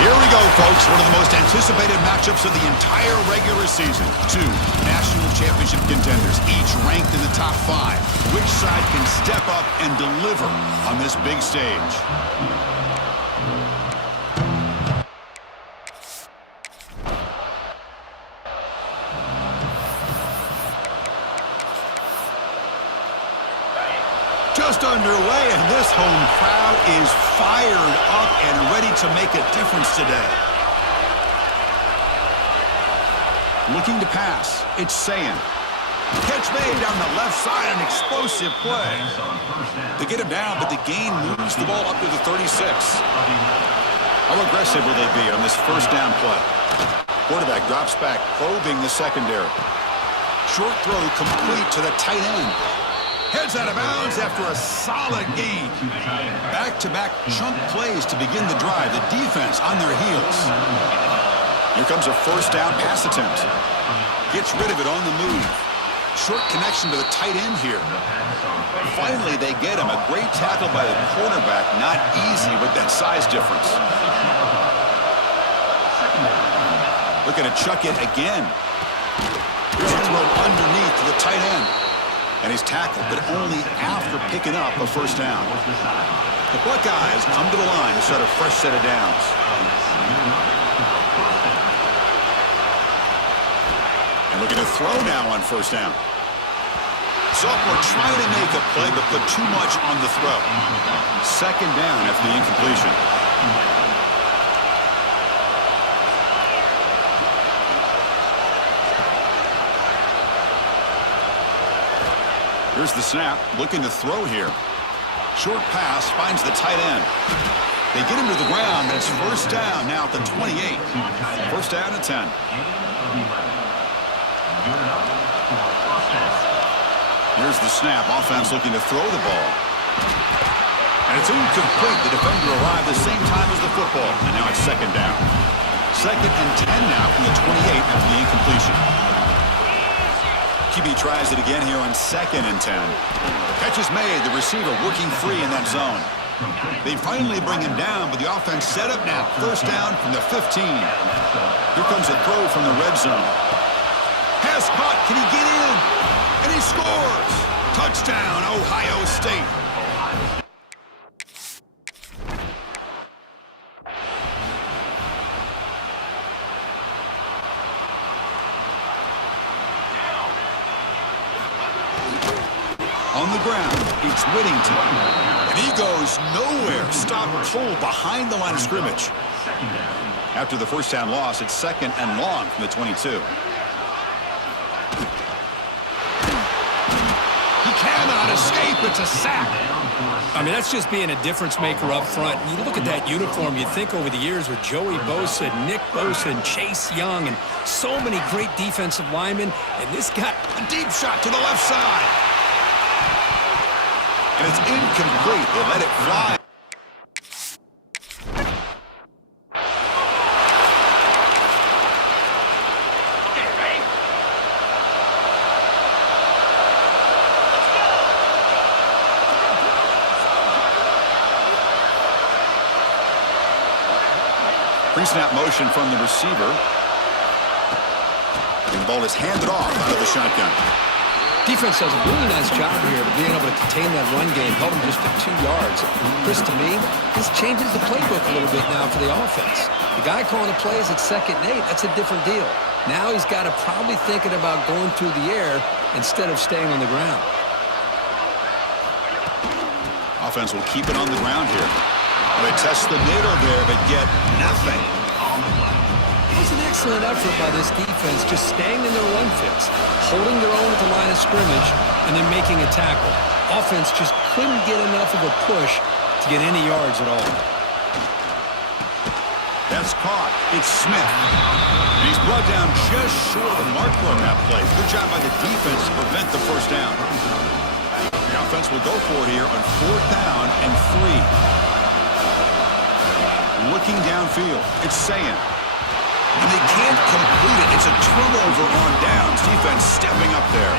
Here we go, folks. One of the most anticipated matchups of the entire regular season. Two national championship contenders, each ranked in the top 5. Which side can step up and deliver on this big stage? Just underway, and this home crowd is fired up and ready to make a difference today. Looking to pass, it's Sayan. Catch made down the left side, an explosive play. They get him down, but the gain moves the ball up to the 36. How aggressive will they be on this first down play? Quarterback drops back, probing the secondary. Short throw complete to the tight end. Heads out of bounds after a solid gain. Back-to-back chunk plays to begin the drive. The defense on their heels. Here comes a first down pass attempt. Gets rid of it on the move. Short connection to the tight end here. Finally, they get him. A great tackle by the cornerback. Not easy with that size difference. Looking to chuck it again. Here's a throw underneath to the tight end. And he's tackled, but only after picking up a first down. The Buckeyes come to the line to start a fresh set of downs. And looking to throw now on first down. Sophomore trying to make a play, but put too much on the throw. Second down after the incompletion. Here's the snap, looking to throw here. Short pass finds the tight end. They get him to the ground, and it's first down now at the 28. First down at 10. Here's the snap, offense looking to throw the ball. And it's incomplete. The defender arrived the same time as the football, and now it's second down. Second and 10 now from the 28 after the incompletion. QB tries it again here on second and 10. Catch is made. The receiver working free in that zone. They finally bring him down, but the offense set up now. First down from the 15. Here comes a throw from the red zone. Pass caught. Can he get in? And he scores. Touchdown, Ohio State. On the ground, it's Whittington. And he goes nowhere. Stopped cold behind the line of scrimmage. After the first down loss, it's second and long from the 22. He cannot escape. It's a sack. I mean, that's just being a difference maker up front. You look at that uniform, you think over the years with Joey Bosa, Nick Bosa, and Chase Young, and so many great defensive linemen. And this guy, a deep shot to the left side. And it's incomplete. They let it fly. Pre-snap motion from the receiver. And the ball is handed off out of the shotgun. Defense does a really nice job here of being able to contain that run game, held him just to 2 yards. Chris, to me, this changes the playbook a little bit now for the offense. The guy calling the plays at second and 8, that's a different deal. Now he's got to probably thinking about going through the air instead of staying on the ground. Offense will keep it on the ground here. They test the middle there, but get nothing. It was an excellent effort by this defense, just staying in their run fits, holding their own at the line of scrimmage, and then making a tackle. Offense just couldn't get enough of a push to get any yards at all. That's caught. It's Smith. And he's brought down just short of the marker on that play. Good job by the defense to prevent the first down. The offense will go for it here on fourth down and 3. Looking downfield. It's Sayan. And they can't complete it. It's a turnover on downs. Defense stepping up there.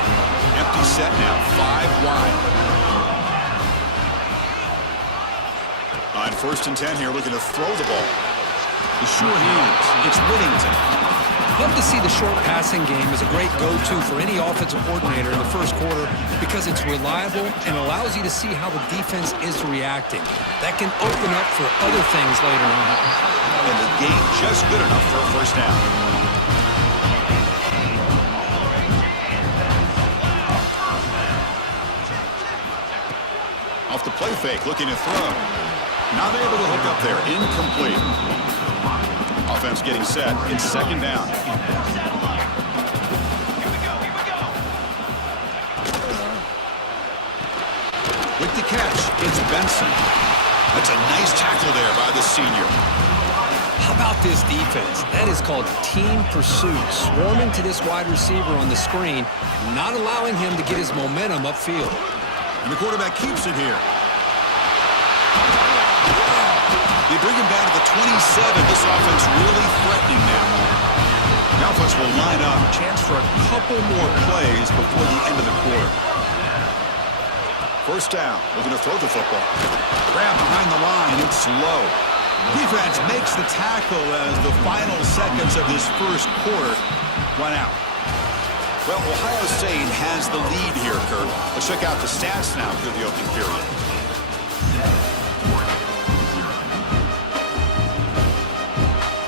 Empty set now, 5 wide. On first and 10 here, looking to throw the ball. The short hands. It's Whittington. Love to see the short passing game as a great go-to for any offensive coordinator in the first quarter because it's reliable and allows you to see how the defense is reacting. That can open up for other things later on. And the game just good enough for a first down. Off the play fake, looking to throw. Not able to hook up there. Incomplete. Offense getting set. It's second down. With the catch, it's Benson. That's a nice tackle there by the senior. How about this defense? That is called team pursuit. Swarming to this wide receiver on the screen, not allowing him to get his momentum upfield. And the quarterback keeps it here. They bring him down to the 27. This offense really threatening now. The offense will line up. Chance for a couple more plays before the end of the quarter. First down. Looking to throw the football. Grab behind the line. It's low. Defense makes the tackle as the final seconds of this first quarter run out. Well, Ohio State has the lead here, Kurt. Let's check out the stats now through the opening period.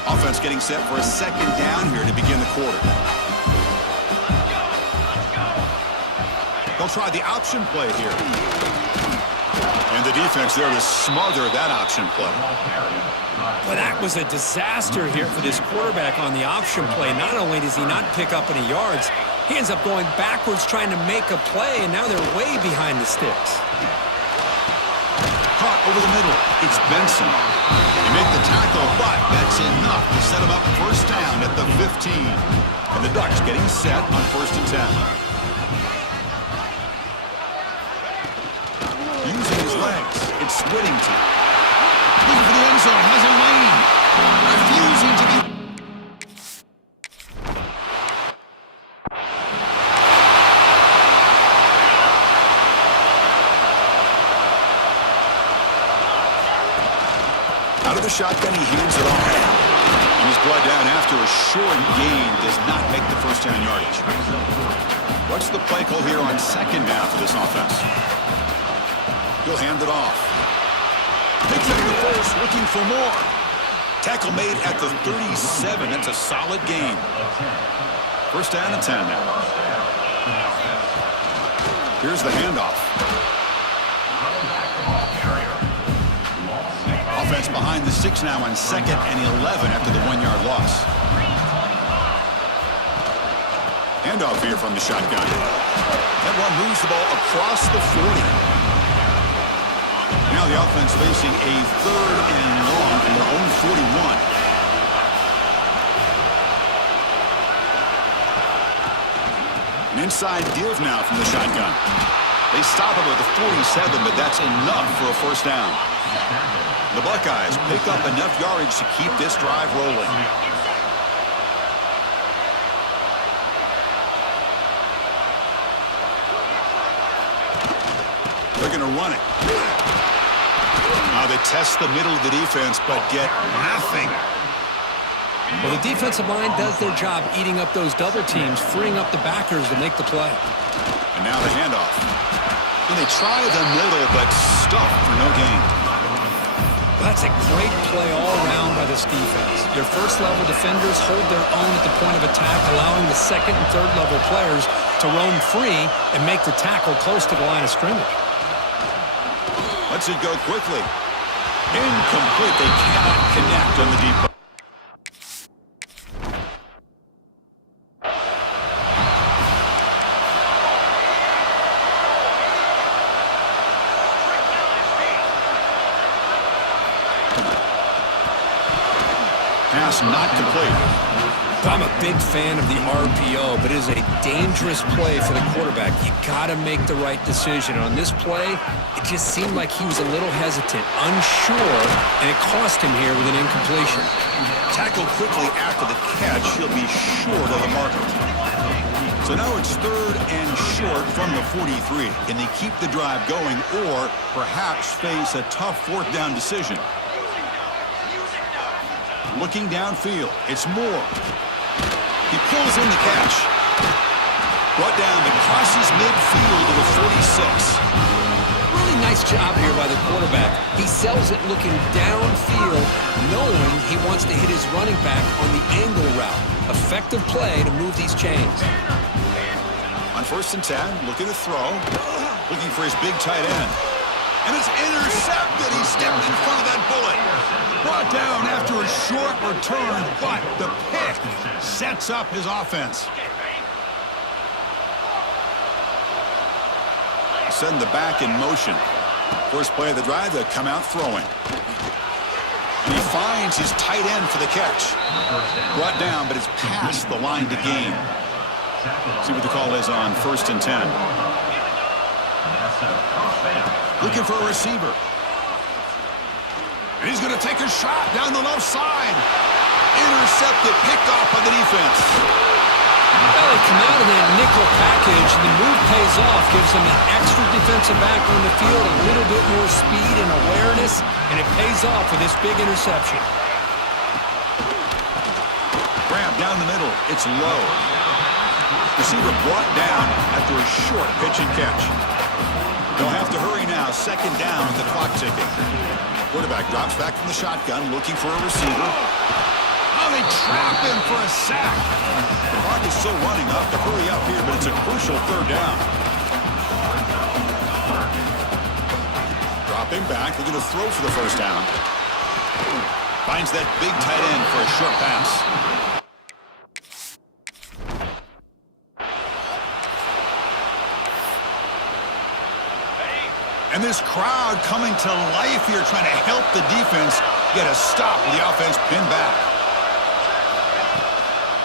Offense getting set for a second down here to begin the quarter. They'll try the option play here. And the defense there to smother that option play. Well, that was a disaster here for this quarterback on the option play. Not only does he not pick up any yards, he ends up going backwards trying to make a play, and now they're way behind the sticks. Caught over the middle. It's Benson. They make the tackle, but that's enough to set him up first down at the 15. And the Ducks getting set on 1st and 10. Using his legs, it's Whittington. Looking for the end zone, has a lane. Refusing to be... Out of the shotgun, he hands it off. And he's brought down after a short gain does not make the first down yardage. What's the play call here on second down for this offense? He'll hand it off. Takes it to the first, looking for more. Tackle made at the 37. That's a solid gain. First down and 10 now. Here's the handoff. Offense behind the 6 now on 2nd and 11 after the 1-yard loss. Handoff here from the shotgun. That one moves the ball across the 40. Now the offense facing a 3rd and long from their own 41. An inside give now from the shotgun. They stop him at the 47, but that's enough for a first down. The Buckeyes pick up enough yardage to keep this drive rolling. They're going to run it. Now they test the middle of the defense, but get nothing. Well, the defensive line does their job eating up those double teams, freeing up the backers to make the play. And now the handoff. And they try the middle, but stuffed for no gain. That's a great play all around by this defense. Your first-level defenders hold their own at the point of attack, allowing the second and third-level players to roam free and make the tackle close to the line of scrimmage. Lets it go quickly. Incomplete. They cannot connect on the deep ball. Pass not complete. I'm a big fan of the RPO, but it is a dangerous play for the quarterback. You got to make the right decision. On this play, it just seemed like he was a little hesitant, unsure, and it cost him here with an incompletion. Tackled quickly after the catch. He'll be short of the marker. So now it's 3rd and short from the 43. Can they keep the drive going or perhaps face a tough 4th down decision? Looking downfield. It's Moore. He pulls in the catch. Brought down but crosses midfield to the 46. Really nice job here by the quarterback. He sells it looking downfield, knowing he wants to hit his running back on the angle route. Effective play to move these chains. On 1st and 10, looking to throw. Looking for his big tight end. And it's intercepted. He stepped in front of that bullet. Brought down after a short return, but the pick sets up his offense. Send the back in motion. First play of the drive, they come out throwing. And he finds his tight end for the catch. Brought down, but it's past the line to gain. See what the call is on 1st and 10. Looking for a receiver. And he's going to take a shot down the left side. Intercepted, picked off by the defense. Well, they come out of that nickel package. The move pays off, gives them an extra defensive back on the field, a little bit more speed and awareness, and it pays off with this big interception. Grab down the middle. It's low. Receiver brought down after a short pitch and catch. They'll have to hurry now. 2nd down with the clock ticking. Quarterback drops back from the shotgun, looking for a receiver. Oh, they trap him for a sack. The clock is still running. Up to hurry up here, but it's a crucial 3rd down. Dropping back, looking to throw for the 1st down. Finds that big tight end for a short pass. And this crowd coming to life here, trying to help the defense get a stop with the offense pinned back.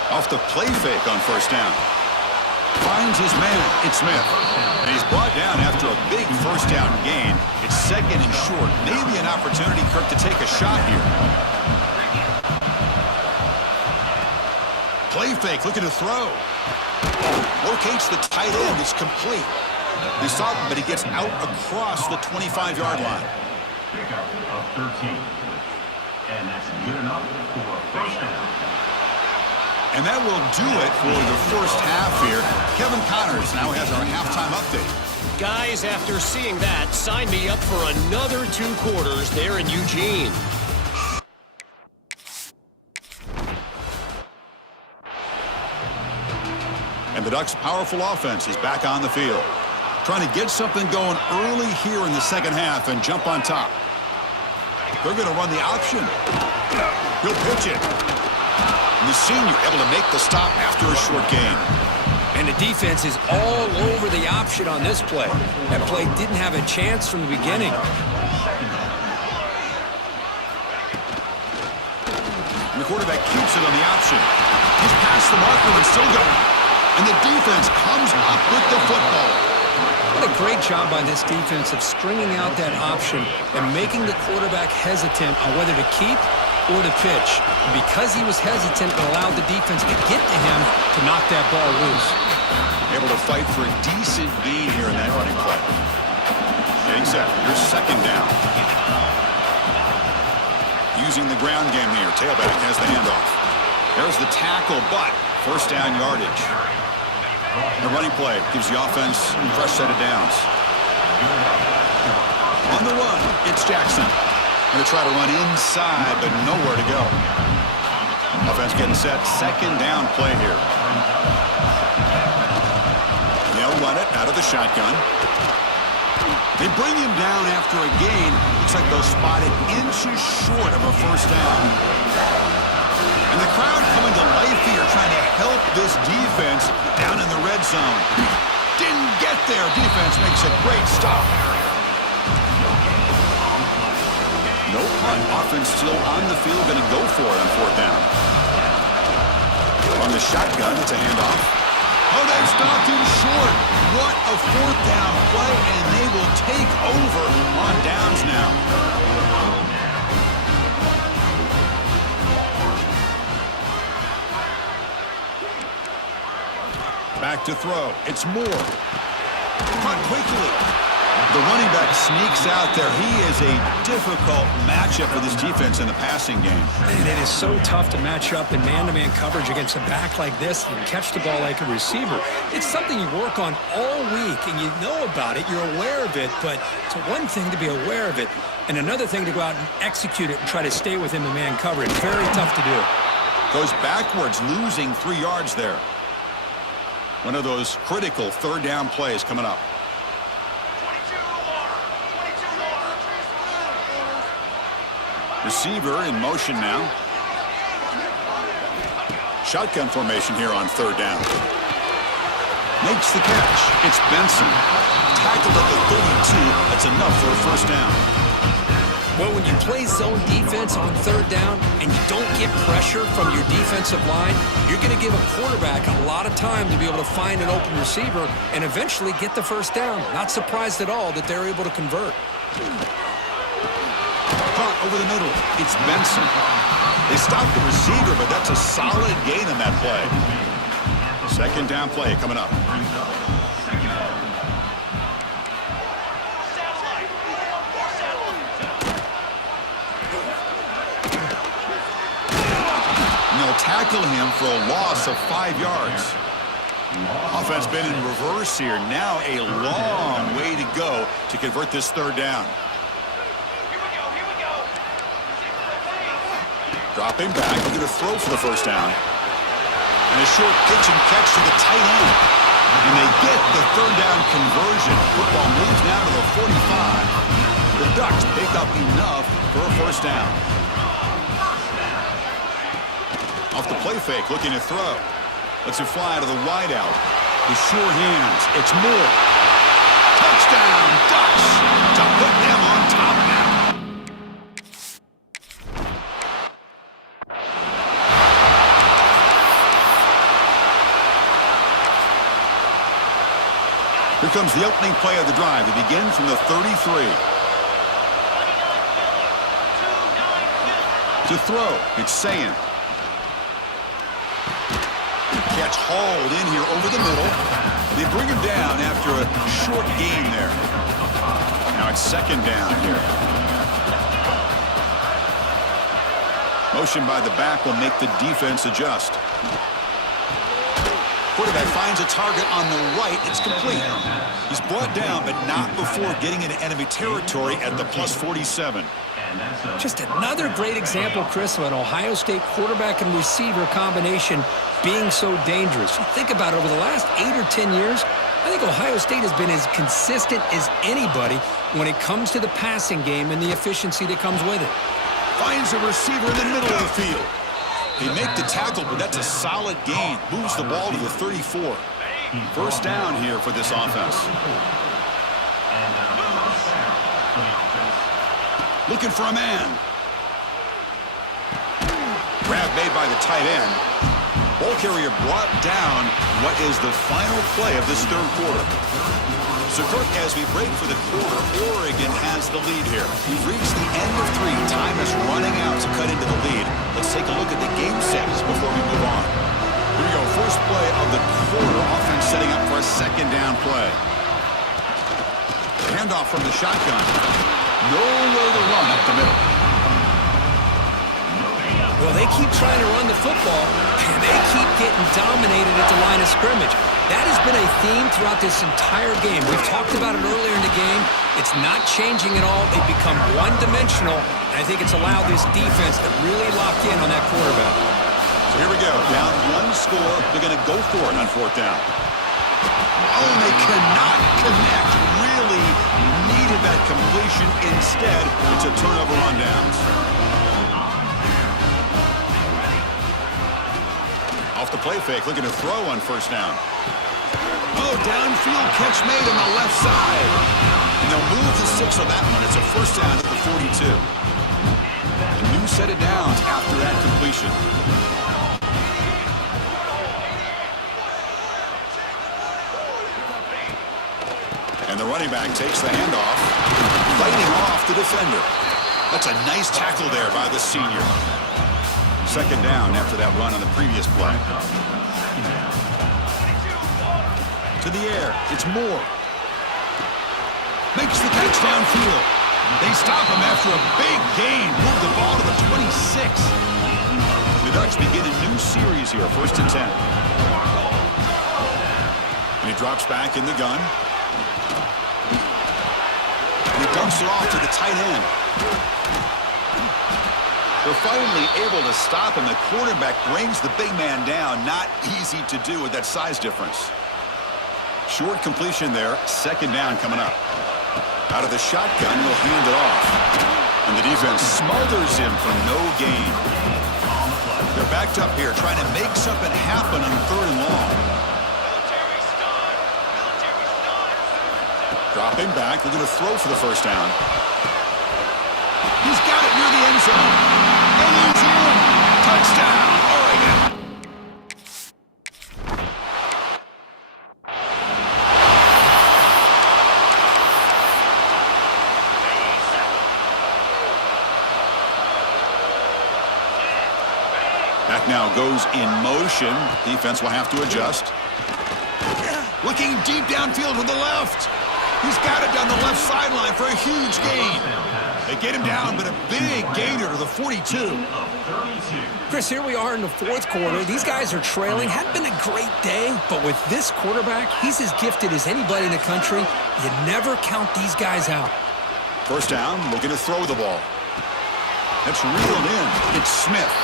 Off the play fake on 1st down. Finds his man. It's Smith. And he's brought down after a big 1st down gain. It's 2nd and short. Maybe an opportunity, Kirk, to take a shot here. Play fake, looking to throw. Locates the tight end. It's complete. He saw him, but he gets out across the 25-yard line. Pickup of 13. And that's good enough for a 1st down. And that will do it for the 1st half here. Kevin Connors now has our halftime update. Guys, after seeing that, sign me up for another 2 quarters there in Eugene. And the Ducks' powerful offense is back on the field. Trying to get something going early here in the 2nd half and jump on top. They're going to run the option. He'll pitch it. And the senior able to make the stop after a short gain. And the defense is all over the option on this play. That play didn't have a chance from the beginning. And the quarterback keeps it on the option. He's past the marker and still going. And the defense comes up with the football. What a great job by this defense of stringing out that option and making the quarterback hesitant on whether to keep or to pitch. And because he was hesitant, it allowed the defense to get to him to knock that ball loose. Able to fight for a decent gain here in that running play. Getting set. Here's 2nd down. Using the ground game here. Tailback has the handoff. There's the tackle, but 1st down yardage. The running play gives the offense a fresh set of downs. On the run, it's Jackson. Going to try to run inside, but nowhere to go. Offense getting set. 2nd down play here. They'll run it out of the shotgun. They bring him down after a gain. Looks like they'll spot it inches short of a 1st down. And the crowd coming to life here, trying to help this defense down in the red zone. Didn't get there. Defense makes a great stop. No punt. Offense still on the field, going to go for it on 4th down. On the shotgun, it's a handoff. Oh, they stopped him short. What a 4th down play, and they will take over on downs now. Back to throw. It's Moore. Caught quickly. The running back sneaks out there. He is a difficult matchup for this defense in the passing game. And it is so tough to match up in man-to-man coverage against a back like this and catch the ball like a receiver. It's something you work on all week, and you know about it. You're aware of it, but it's one thing to be aware of it, and another thing to go out and execute it and try to stay with him in man coverage. Very tough to do. Goes backwards, losing 3 yards there. One of those critical third down plays coming up. Receiver in motion now. Shotgun formation here on third down. Makes the catch. It's Benson. Tackled at the 32. That's enough for a first down. Well, when you play zone defense on third down and you don't get pressure from your defensive line, you're going to give a quarterback a lot of time to be able to find an open receiver and eventually get the first down. Not surprised at all that they're able to convert. Caught over the middle. It's Benson. They stopped the receiver, but that's a solid gain on that play. Second down play coming up. And they'll tackle him for a loss of 5 yards. Offense been in reverse here. Now a long way to go to convert this third down. Dropping back, looking to throw for the first down. And a short pitch and catch to the tight end. And they get the third down conversion. Football moves now to the 45. The Ducks pick up enough for a first down. Off the play fake, looking to throw. Lets it fly to the wideout. With sure hands, it's Moore. Touchdown, Ducks, to put them on top now. Here comes the opening play of the drive. It begins from the 33. To throw, it's Sayin. Catch hauled in here over the middle. They bring him down after a short gain there. Now it's second down here. Motion by the back will make the defense adjust. Quarterback finds a target on the right. It's complete. He's brought down, but not before getting into enemy territory at the plus 47. Just another great example, Chris, of an Ohio State quarterback and receiver combination being so dangerous. You think about it, over the last 8 or 10 years, I think Ohio State has been as consistent as anybody when it comes to the passing game and the efficiency that comes with it. Finds a receiver in the middle of the field. They make the tackle, but that's a solid gain. Moves the ball to the 34. First down here for this offense. Looking for a man. Grab made by the tight end. Ball carrier brought down what is the final play of this third quarter. So, Kirk, as we break for the quarter, Oregon has the lead here. We've reached the end of 3. Time is running out to cut into the lead. Let's take a look at the game sets before we move on. Here we go. First play of the quarter. Offense setting up for a second down play. Handoff from the shotgun. Nowhere to run up the middle. Well, they keep trying to run the football, and they keep getting dominated at the line of scrimmage. That has been a theme throughout this entire game. We've talked about it earlier in the game. It's not changing at all. They've become one-dimensional, and I think it's allowed this defense to really lock in on that quarterback. So here we go. Down 1 score. They're going to go for it on fourth down. Oh, and they cannot connect. Really needed that completion. Instead, it's a turnover on downs. Off the play fake, looking to throw on first down. Oh, downfield catch made on the left side. And they'll move the 6 on that one. It's a first down at the 42. A new set of downs after that completion. And the running back takes the handoff, fighting off the defender. That's a nice tackle there by the senior. Second down after that run on the previous play. To the air, it's Moore. Makes the catch downfield. They stop him after a big gain. Move the ball to the 26. The Ducks begin a new series here, 1st and 10. And he drops back in the gun. And he dumps it off to the tight end. They're finally able to stop him. The quarterback brings the big man down. Not easy to do with that size difference. Short completion there. 2nd down coming up. Out of the shotgun, he'll hand it off. And the defense smothers him for no gain. They're backed up here trying to make something happen on 3rd and long. Dropping back, looking to throw for the 1st down. He's got it near the end zone. And he's in. Touchdown, Oregon. Back now goes in motion. Defense will have to adjust. Looking deep downfield to the left. He's got it down the left sideline for a huge gain. They get him down, but a big gainer to the 42. Chris, here we are in the 4th quarter. These guys are trailing. Hadn't been a great day, but with this quarterback, he's as gifted as anybody in the country. You never count these guys out. 1st down, looking to throw the ball. That's reeled in. It's Smith.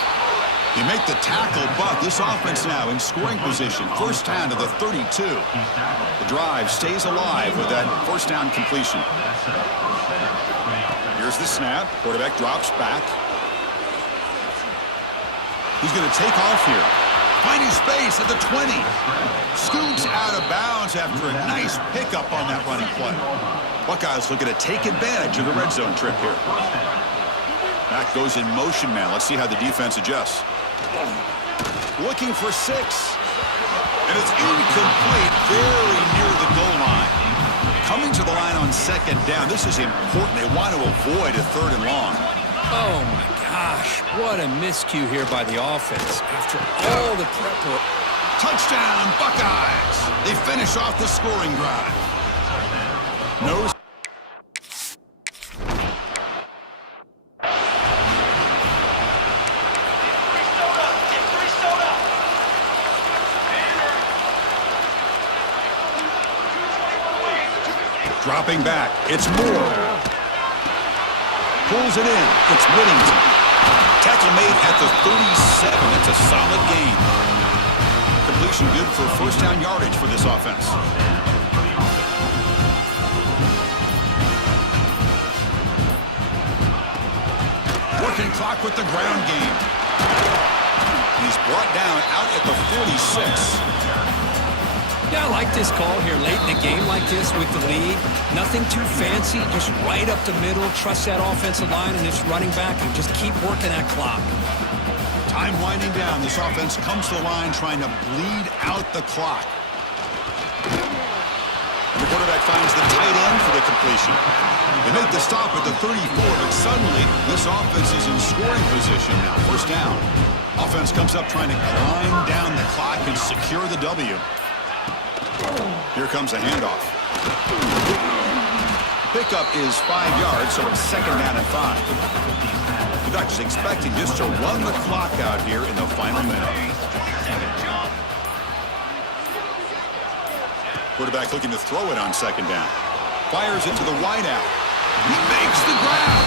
You make the tackle, but this offense now in scoring position. 1st down to the 32. The drive stays alive with that 1st down completion. Here's the snap. Quarterback drops back. He's going to take off here. Finding space at the 20. Scoots out of bounds after a nice pickup on that running play. Buckeyes looking to take advantage of the red zone trip here. Back goes in motion now. Let's see how the defense adjusts. Looking for 6. And it's incomplete, very near the goal line. Coming to the line on 2nd down. This is important. They want to avoid a 3rd and long. Oh, my gosh. What a miscue here by the offense. After all the prep. Touchdown, Buckeyes. They finish off the scoring drive. No. Dropping back, it's Moore. Pulls it in, it's Whittington. Tackle made at the 37, it's a solid gain. Completion good for 1st down yardage for this offense. Working clock with the ground game. He's brought down out at the 46. Yeah, I like this call here late in the game like this with the lead. Nothing too fancy, just right up the middle. Trust that offensive line and its running back and just keep working that clock. Time winding down. This offense comes to the line trying to bleed out the clock. And the quarterback finds the tight end for the completion. They make the stop at the 34, but suddenly this offense is in scoring position now. 1st down. Offense comes up trying to grind down the clock and secure the W. Here comes a handoff. Pickup is 5 yards, so it's 2nd down and 5. The Ducks expecting just to run the clock out here in the final minute. Quarterback looking to throw it on 2nd down. Fires it to the wideout. He makes the grab.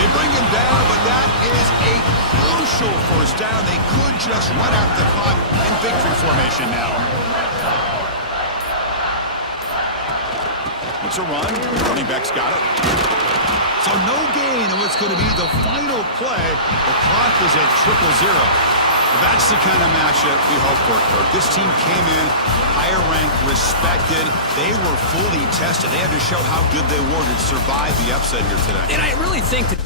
They bring him down, but that is a crucial 1st down. They could just run out the clock in victory formation now. It's a run. Running back's got it. So no gain in what's going to be the final play. The clock is at 0-0. That's the kind of matchup we hope for, Kirk. This team came in higher ranked, respected. They were fully tested. They had to show how good they were to survive the upset here today. And I really think that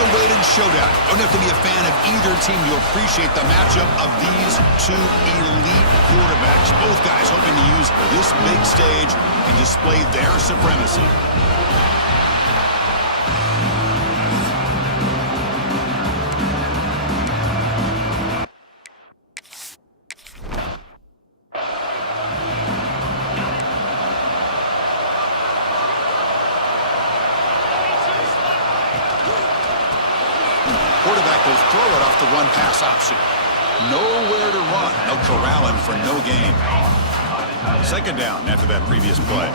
awaited showdown. Don't have to be a fan of either team to appreciate the matchup of these two elite quarterbacks. Both guys hoping to use this big stage and display their supremacy. Quarterback will throw it off the run-pass option. Nowhere to run. No corralling for no gain. Second down after that previous play.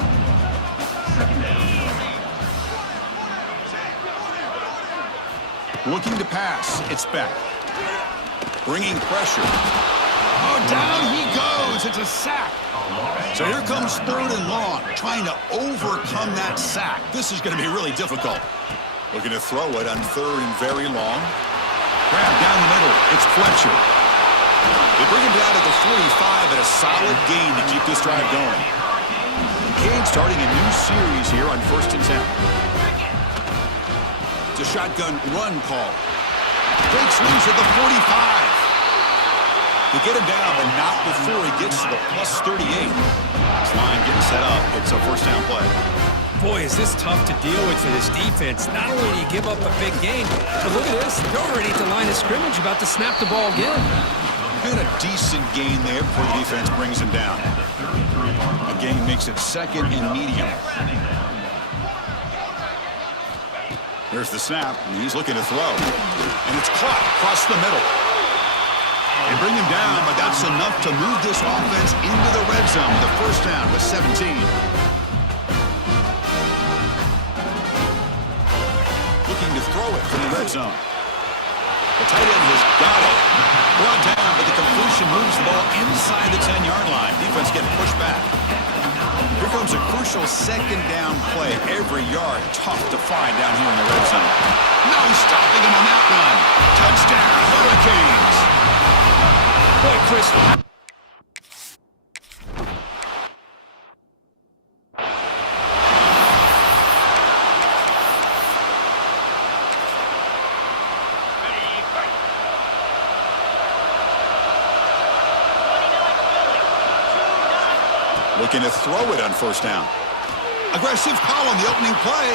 Looking to pass. It's back. Bringing pressure. Oh, down he goes. It's a sack. So here comes 3rd and long. Trying to overcome that sack. This is going to be really difficult. Looking to throw it on 3rd and very long. Grab down the middle. It's Fletcher. They bring him down at the 45 at a solid gain to keep this drive going. Cade starting a new series here on 1st and 10. It's a shotgun run call. Breaks loose at the 45. They get him down, but not before he gets to the plus 38. This line getting set up. It's a 1st down play. Boy, is this tough to deal with for this defense. Not only do you give up a big game, but look at this. They're already at the line of scrimmage about to snap the ball again. Been a decent gain there before the defense brings him down. A gain makes it 2nd and medium. There's the snap, and he's looking to throw. And it's caught across the middle. They bring him down, but that's enough to move this offense into the red zone. The 1st down with 17. Looking to throw it from the red zone. The tight end has got it. Brought down, but the completion moves the ball inside the 10-yard line. Defense getting pushed back. Here comes a crucial 2nd down play. Every yard tough to find down here in the red zone. No stopping him on that one. Touchdown, Hurricanes. Boy, Chris. Looking to throw it on 1st down. Aggressive call on the opening play.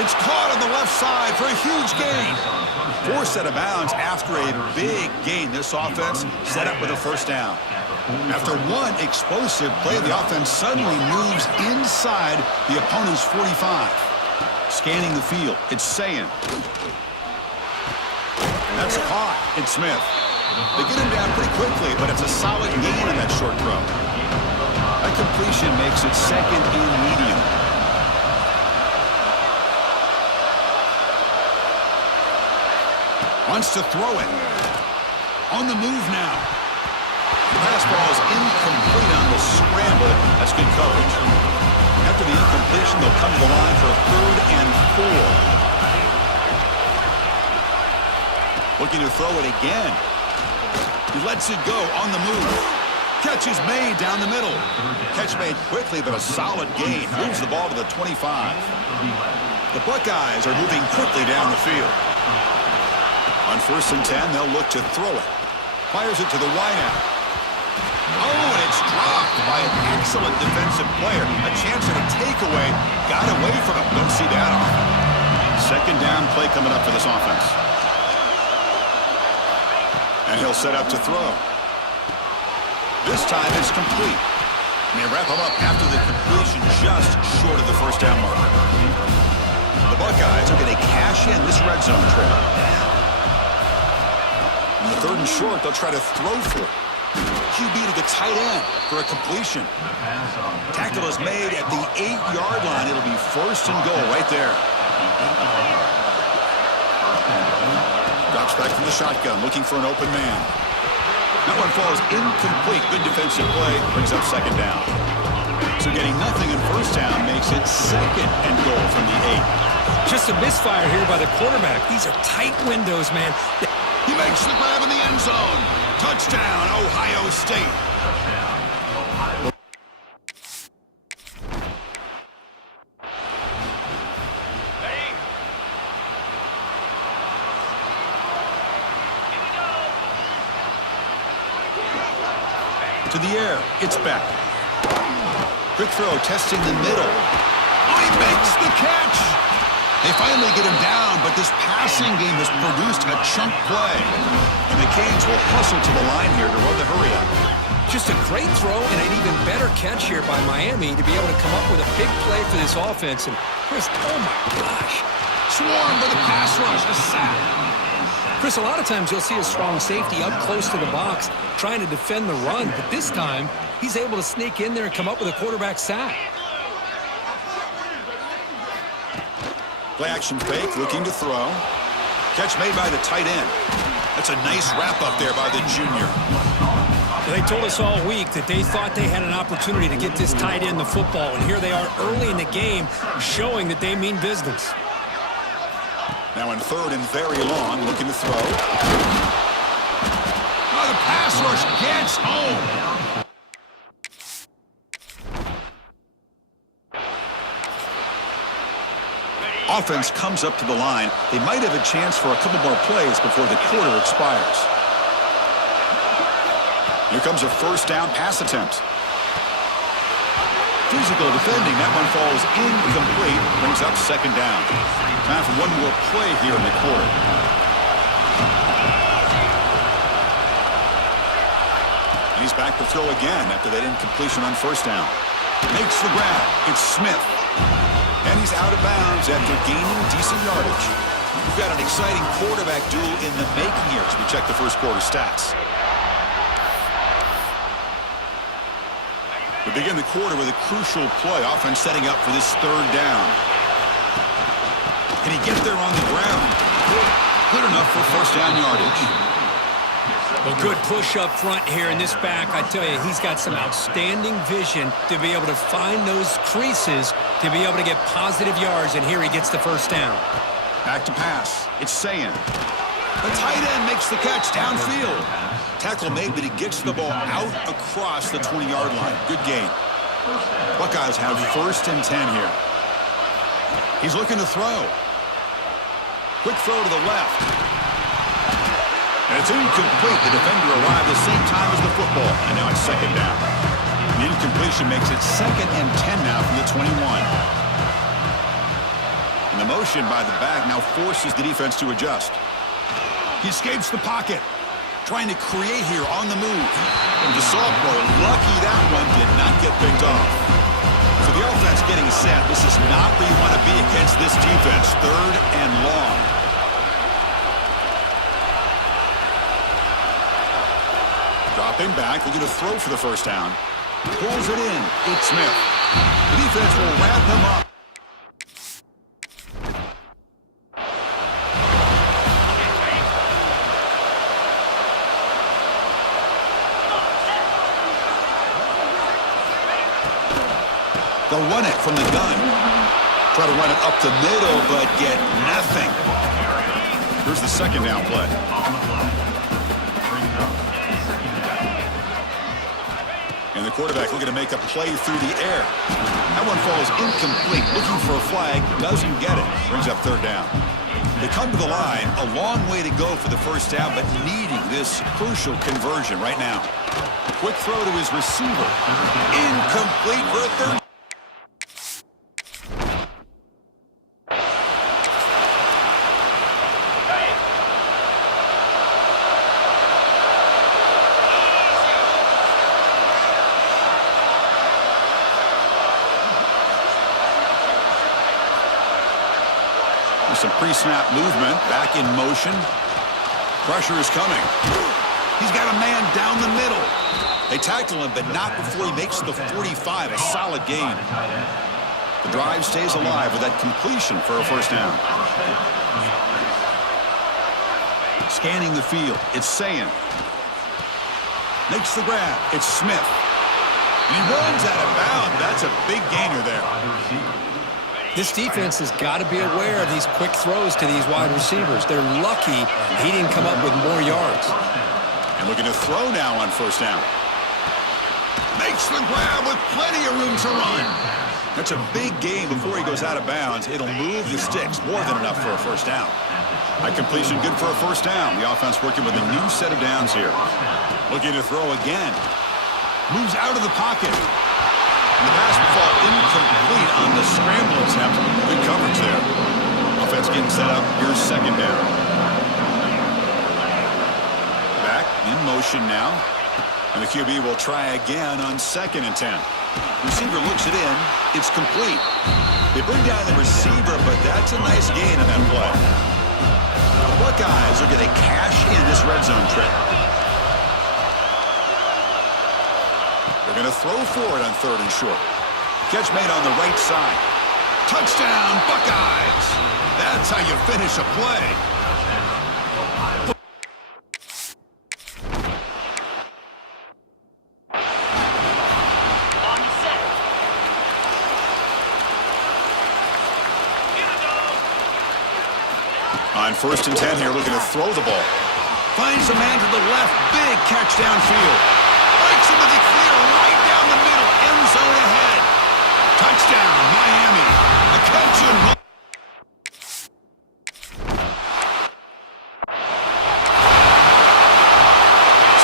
It's caught on the left side for a huge gain. Forced out of bounds after a big gain. This offense set up with a 1st down. After one explosive play, the offense suddenly moves inside the opponent's 45. Scanning the field, it's Sayin. That's caught. It's Smith. They get him down pretty quickly, but it's a solid gain on that short throw. That completion makes it 2nd and medium. Wants to throw it. On the move now. The pass ball is incomplete on the scramble. That's good coverage. After the incompletion, they'll come to the line for a 3rd and 4. Looking to throw it again. He lets it go on the move. Catch is made down the middle. Catch made quickly, but a solid gain. Moves the ball to the 25. The Buckeyes are moving quickly down the field. On 1st and 10, they'll look to throw it. Fires it to the wideout. Oh, and it's dropped by an excellent defensive player. A chance at a takeaway. Got away from him. Don't see that often. 2nd down play coming up for this offense. And he'll set up to throw. This time it's complete. And they wrap him up after the completion just short of the 1st down mark. The Buckeyes are going to cash in this red zone trip. On the 3rd and short, they'll try to throw for it. QB to the tight end for a completion. Tackle is made at the 8-yard line. It'll be 1st and goal right there. Drops back from the shotgun, looking for an open man. That one falls incomplete. Good defensive play. Brings up 2nd down. So getting nothing in 1st down makes it 2nd and goal from the 8. Just a misfire here by the quarterback. These are tight windows, man. He makes the grab in the end zone. Touchdown, Ohio State. To the air. It's back. Quick throw, testing the middle. Oh, he makes the catch! They finally get him down, but this passing game has produced a chunk play. And the Canes will hustle to the line here to run the hurry up. Just a great throw and an even better catch here by Miami to be able to come up with a big play for this offense. And Chris, oh my gosh. Swarmed by the pass rush, a sack. Chris, a lot of times you'll see a strong safety up close to the box trying to defend the run, but this time he's able to sneak in there and come up with a quarterback sack. Play action fake, looking to throw. Catch made by the tight end. That's a nice wrap up there by the junior. They told us all week that they thought they had an opportunity to get this tight end the football, and here they are early in the game showing that they mean business. Now in third and very long, looking to throw. Oh, the pass rush gets home. Offense comes up to the line. They might have a chance for a couple more plays before the quarter expires. Here comes a first down pass attempt. Physical defending. That one falls incomplete. Brings up second down. Time for one more play here in the quarter. And he's back to throw again after that incompletion on first down. Makes the grab. It's Smith. And he's out of bounds after gaining decent yardage. We've got an exciting quarterback duel in the making here as we check the first quarter stats. We begin the quarter with a crucial play. Offense setting up for this third down. Can he get there on the ground? Good enough for first down yardage. A good push up front here in this back. I tell you, he's got some outstanding vision to be able to find those creases to be able to get positive yards, and here he gets the first down. Back to pass. It's Sayin. The tight end makes the catch downfield. Tackle made, but he gets the ball out across the 20-yard line. Good gain. Buckeyes have first and 10 here. He's looking to throw. Quick throw to the left. And it's incomplete. The defender arrived the same time as the football. And now it's second down. The incompletion makes it second and 10 now from the 21. And the motion by the back now forces the defense to adjust. He escapes the pocket. Trying to create here on the move. And the sophomore, lucky that one did not get picked off. So the offense getting set. This is not where you want to be against this defense. Third and long. Dropping back, looking to throw for the first down. Pulls it in. It's Smith. The defense will wrap him up. They'll run it from the gun. Try to run it up the middle, but get nothing. Here's the second down play. And the quarterback looking to make a play through the air. That one falls incomplete. Looking for a flag, doesn't get it. Brings up third down. They come to the line, a long way to go for the first down, but needing this crucial conversion right now. Quick throw to his receiver. Incomplete for a third. Some pre-snap movement, back in motion. Pressure is coming. He's got a man down the middle. They tackle him, but not before he makes the 45, a solid gain. The drive stays alive with that completion for a first down. Scanning the field, it's Sayin. Makes the grab, it's Smith. And he runs out of bounds. That's a big gainer there. This defense has got to be aware of these quick throws to these wide receivers. They're lucky he didn't come up with more yards. And looking to throw now on first down. Makes the grab with plenty of room to run. That's a big gain before he goes out of bounds. It'll move the sticks, more than enough for a first down. That completion good for a first down. The offense working with a new set of downs here. Looking to throw again. Moves out of the pocket. And the pass will fall incomplete on the scramble attempt. Good coverage there. Offense getting set up. Here's second down. Back in motion now. And the QB will try again on 2nd and 10. Receiver looks it in. It's complete. They bring down the receiver, but that's a nice gain on that play. The Buckeyes are going to cash in this red zone trip. They're going to throw for it on 3rd and short. Catch made on the right side. Touchdown, Buckeyes! That's how you finish a play. On 1st and 10 here, looking to throw the ball. Finds a man to the left. Big catch downfield. Breaks into the clear right down the middle. End zone ahead. Touchdown, Miami. A catch and run.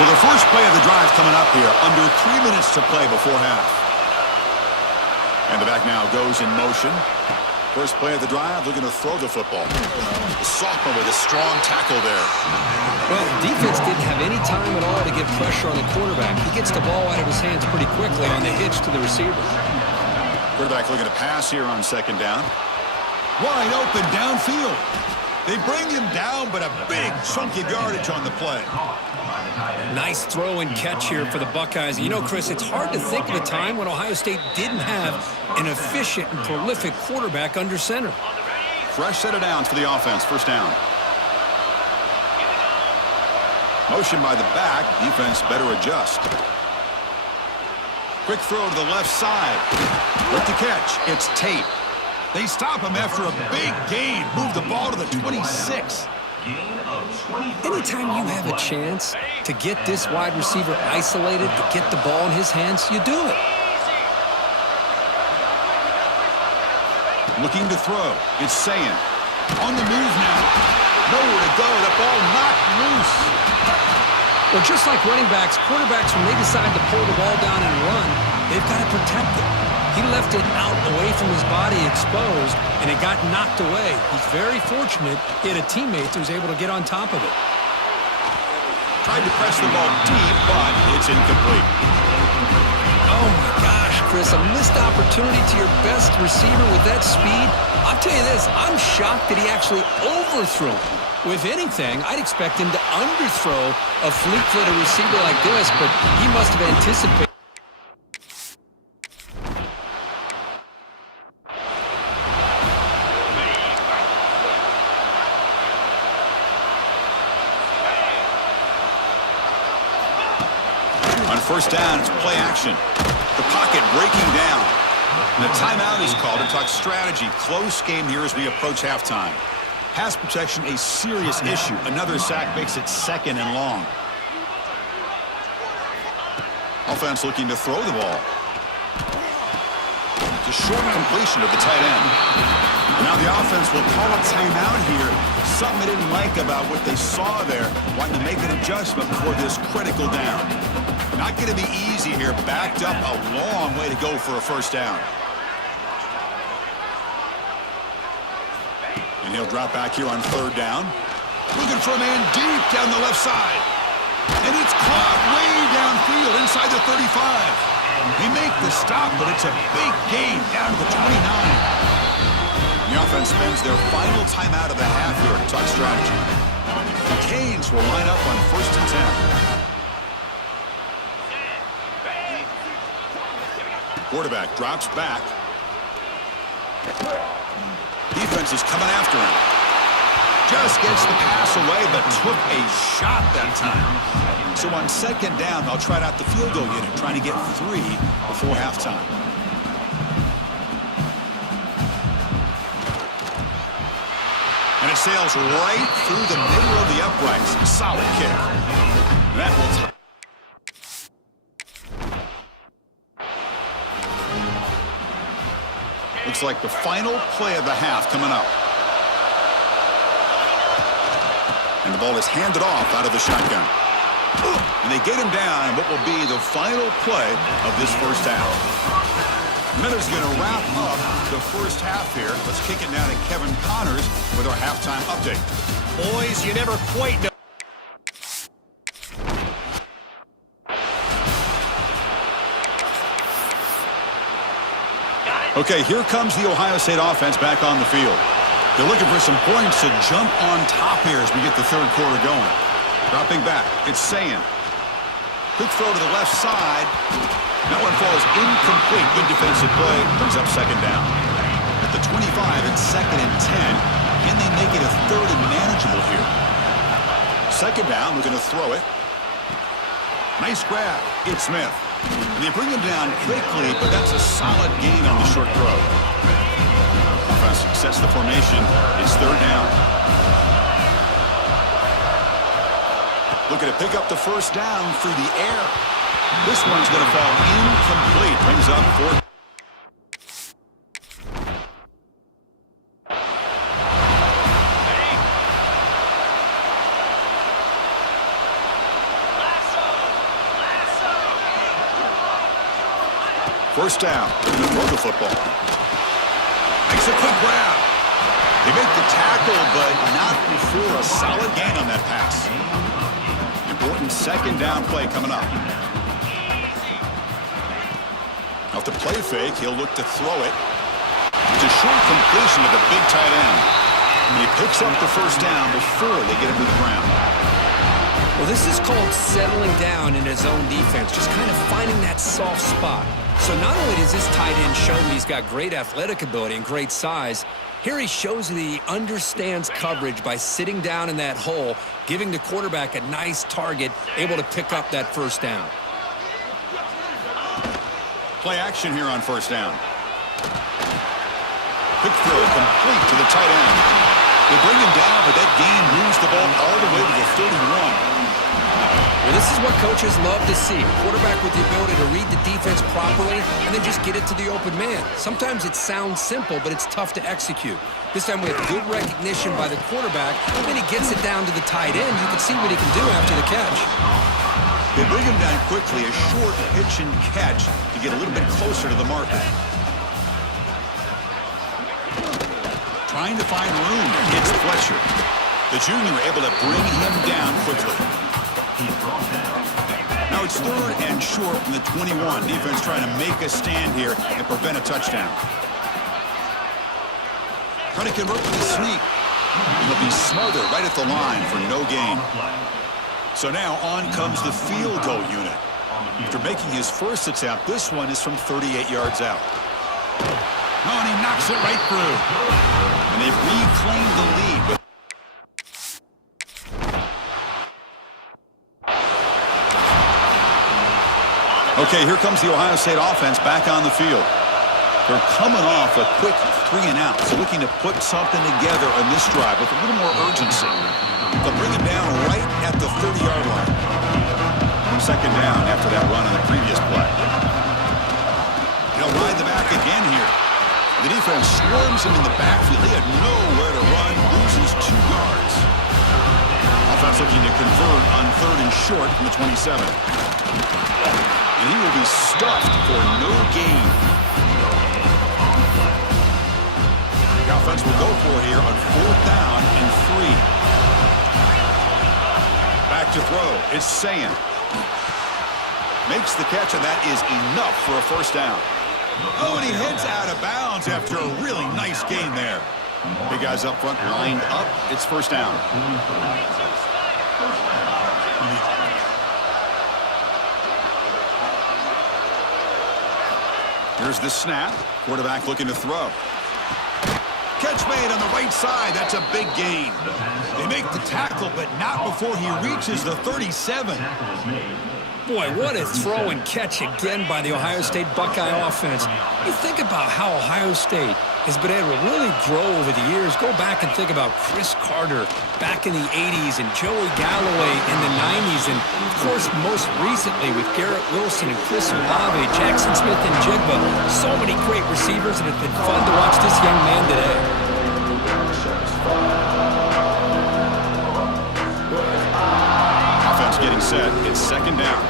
So the first play of the drive coming up here. Under 3 minutes to play before half. And the back now goes in motion. First play of the drive, looking to throw the football. The sophomore with a strong tackle there. Well, defense didn't have any time at all to get pressure on the quarterback. He gets the ball out of his hands pretty quickly on the hitch to the receiver. Quarterback looking to pass here on 2nd down. Wide open downfield. They bring him down, but a big chunk of yardage on the play. Nice throw and catch here for the Buckeyes. You know, Chris, it's hard to think of a time when Ohio State didn't have an efficient and prolific quarterback under center. Fresh set of downs for the offense. First down. Motion by the back. Defense better adjust. Quick throw to the left side. With the catch, it's Tate. They stop him after a big gain. Move the ball to the 26. Anytime you have a chance to get this wide receiver isolated, to get the ball in his hands, you do it. Looking to throw. It's Sayin. On the move now. Nowhere to go. The ball knocked loose. Well, just like running backs, quarterbacks, when they decide to pull the ball down and run, they've got to protect it. He left it out away from his body exposed, and it got knocked away. He's very fortunate he had a teammate who was able to get on top of it. Tried to press the ball deep, but it's incomplete. Oh, my gosh, Chris, a missed opportunity to your best receiver with that speed. I'll tell you this, I'm shocked that he actually overthrew him. With anything, I'd expect him to underthrow a fleet-footed receiver like this, but he must have anticipated. On first down, it's play action. The pocket breaking down. And the timeout is called to talk strategy. Close game here as we approach halftime. Pass protection, a serious issue. Another sack makes it 2nd and long. Offense looking to throw the ball. It's a short completion of the tight end. Now the offense will call a timeout here. Something they didn't like about what they saw there. Wanting to make an adjustment before this critical down. Not going to be easy here. Backed up a long way to go for a first down. And he'll drop back here on 3rd down. Looking for a man deep down the left side. And it's caught way downfield inside the 35. They make the stop, but it's a big gain down to the 29. The offense spends their final timeout of the half here to talk strategy. The Canes will line up on 1st and 10. Quarterback drops back. Defense is coming after him. Just gets the pass away, but took a shot that time. So on 2nd down, they'll try out the field goal unit, trying to get 3 before halftime. And it sails right through the middle of the uprights. Solid kick. That will take. Looks like the final play of the half coming up. And the ball is handed off out of the shotgun. And they get him down in what will be the final play of this first half. Miller's going to wrap up the first half here. Let's kick it now to Kevin Connors with our halftime update. Boys, you never quite know. Okay, here comes the Ohio State offense back on the field. They're looking for some points to jump on top here as we get the third quarter going. Dropping back, it's Sayin. Quick throw to the left side. That one falls incomplete. Good defensive play. Brings up second down. At the 25, it's 2nd and 10. Can they make it a third and manageable here? Second down, looking to throw it. Nice grab. It's Smith. And they bring him down quickly, but that's a solid gain on the short throw. Offense sets the formation. It's third down. Looking to pick up the first down through the air. This one's going to fall incomplete. Brings up fourth. First down. Looking to throw the football. Makes a quick grab. They make the tackle, but not before a solid gain on that pass. Important second down play coming up. Off the play fake, he'll look to throw it. It's a short completion to the big tight end. And he picks up the first down before they get him to the ground. Well, this is called settling down in his own defense, just kind of finding that soft spot. So not only does this tight end show that he's got great athletic ability and great size, here he shows that he understands coverage by sitting down in that hole, giving the quarterback a nice target, able to pick up that first down. Play action here on first down. Quick throw complete to the tight end. They bring him down, but that gain moves the ball all the way to the 31. Well, this is what coaches love to see. A quarterback with the ability to read the defense properly and then just get it to the open man. Sometimes it sounds simple, but it's tough to execute. This time we have good recognition by the quarterback, and then he gets it down to the tight end. You can see what he can do after the catch. They bring him down quickly, a short pitch and catch to get a little bit closer to the marker. Trying to find room. It's Fletcher. The junior able to bring him down quickly. Now it's third and short from the 21. Defense trying to make a stand here and prevent a touchdown. Trying to convert with a sneak. He'll be smothered right at the line for no gain. So now on comes the field goal unit. After making his first attempt, this one is from 38 yards out. Oh, and he knocks it right through. And they've reclaimed the lead. Okay, here comes the Ohio State offense back on the field. They're coming off a quick 3 and out, so looking to put something together on this drive with a little more urgency. They'll bring him down right at the 30-yard line. Second down after that run on the previous play. He'll ride the back again here. The defense swarms him in the backfield. He had nowhere to run, loses 2 yards. Offense looking to convert on third and short from the 27. And he will be stuffed for no gain. The offense will go for it here on 4th down and 3. Back to throw. It's Sayin. Makes the catch, and that is enough for a first down. Oh, and he heads out of bounds after a really nice gain there. Big guys up front lined up. It's first down. Here's the snap. Quarterback looking to throw. Catch made on the right side. That's a big gain. They make the tackle, but not before he reaches the 37. Boy, what a throw and catch again by the Ohio State Buckeye offense. You think about how Ohio State has been able to really grow over the years. Go back and think about Chris Carter back in the 80s and Joey Galloway in the 90s. And, of course, most recently with Garrett Wilson and Chris Olave, Jackson Smith and Jigba. So many great receivers, and it's been fun to watch this young man today. getting set. It's second down.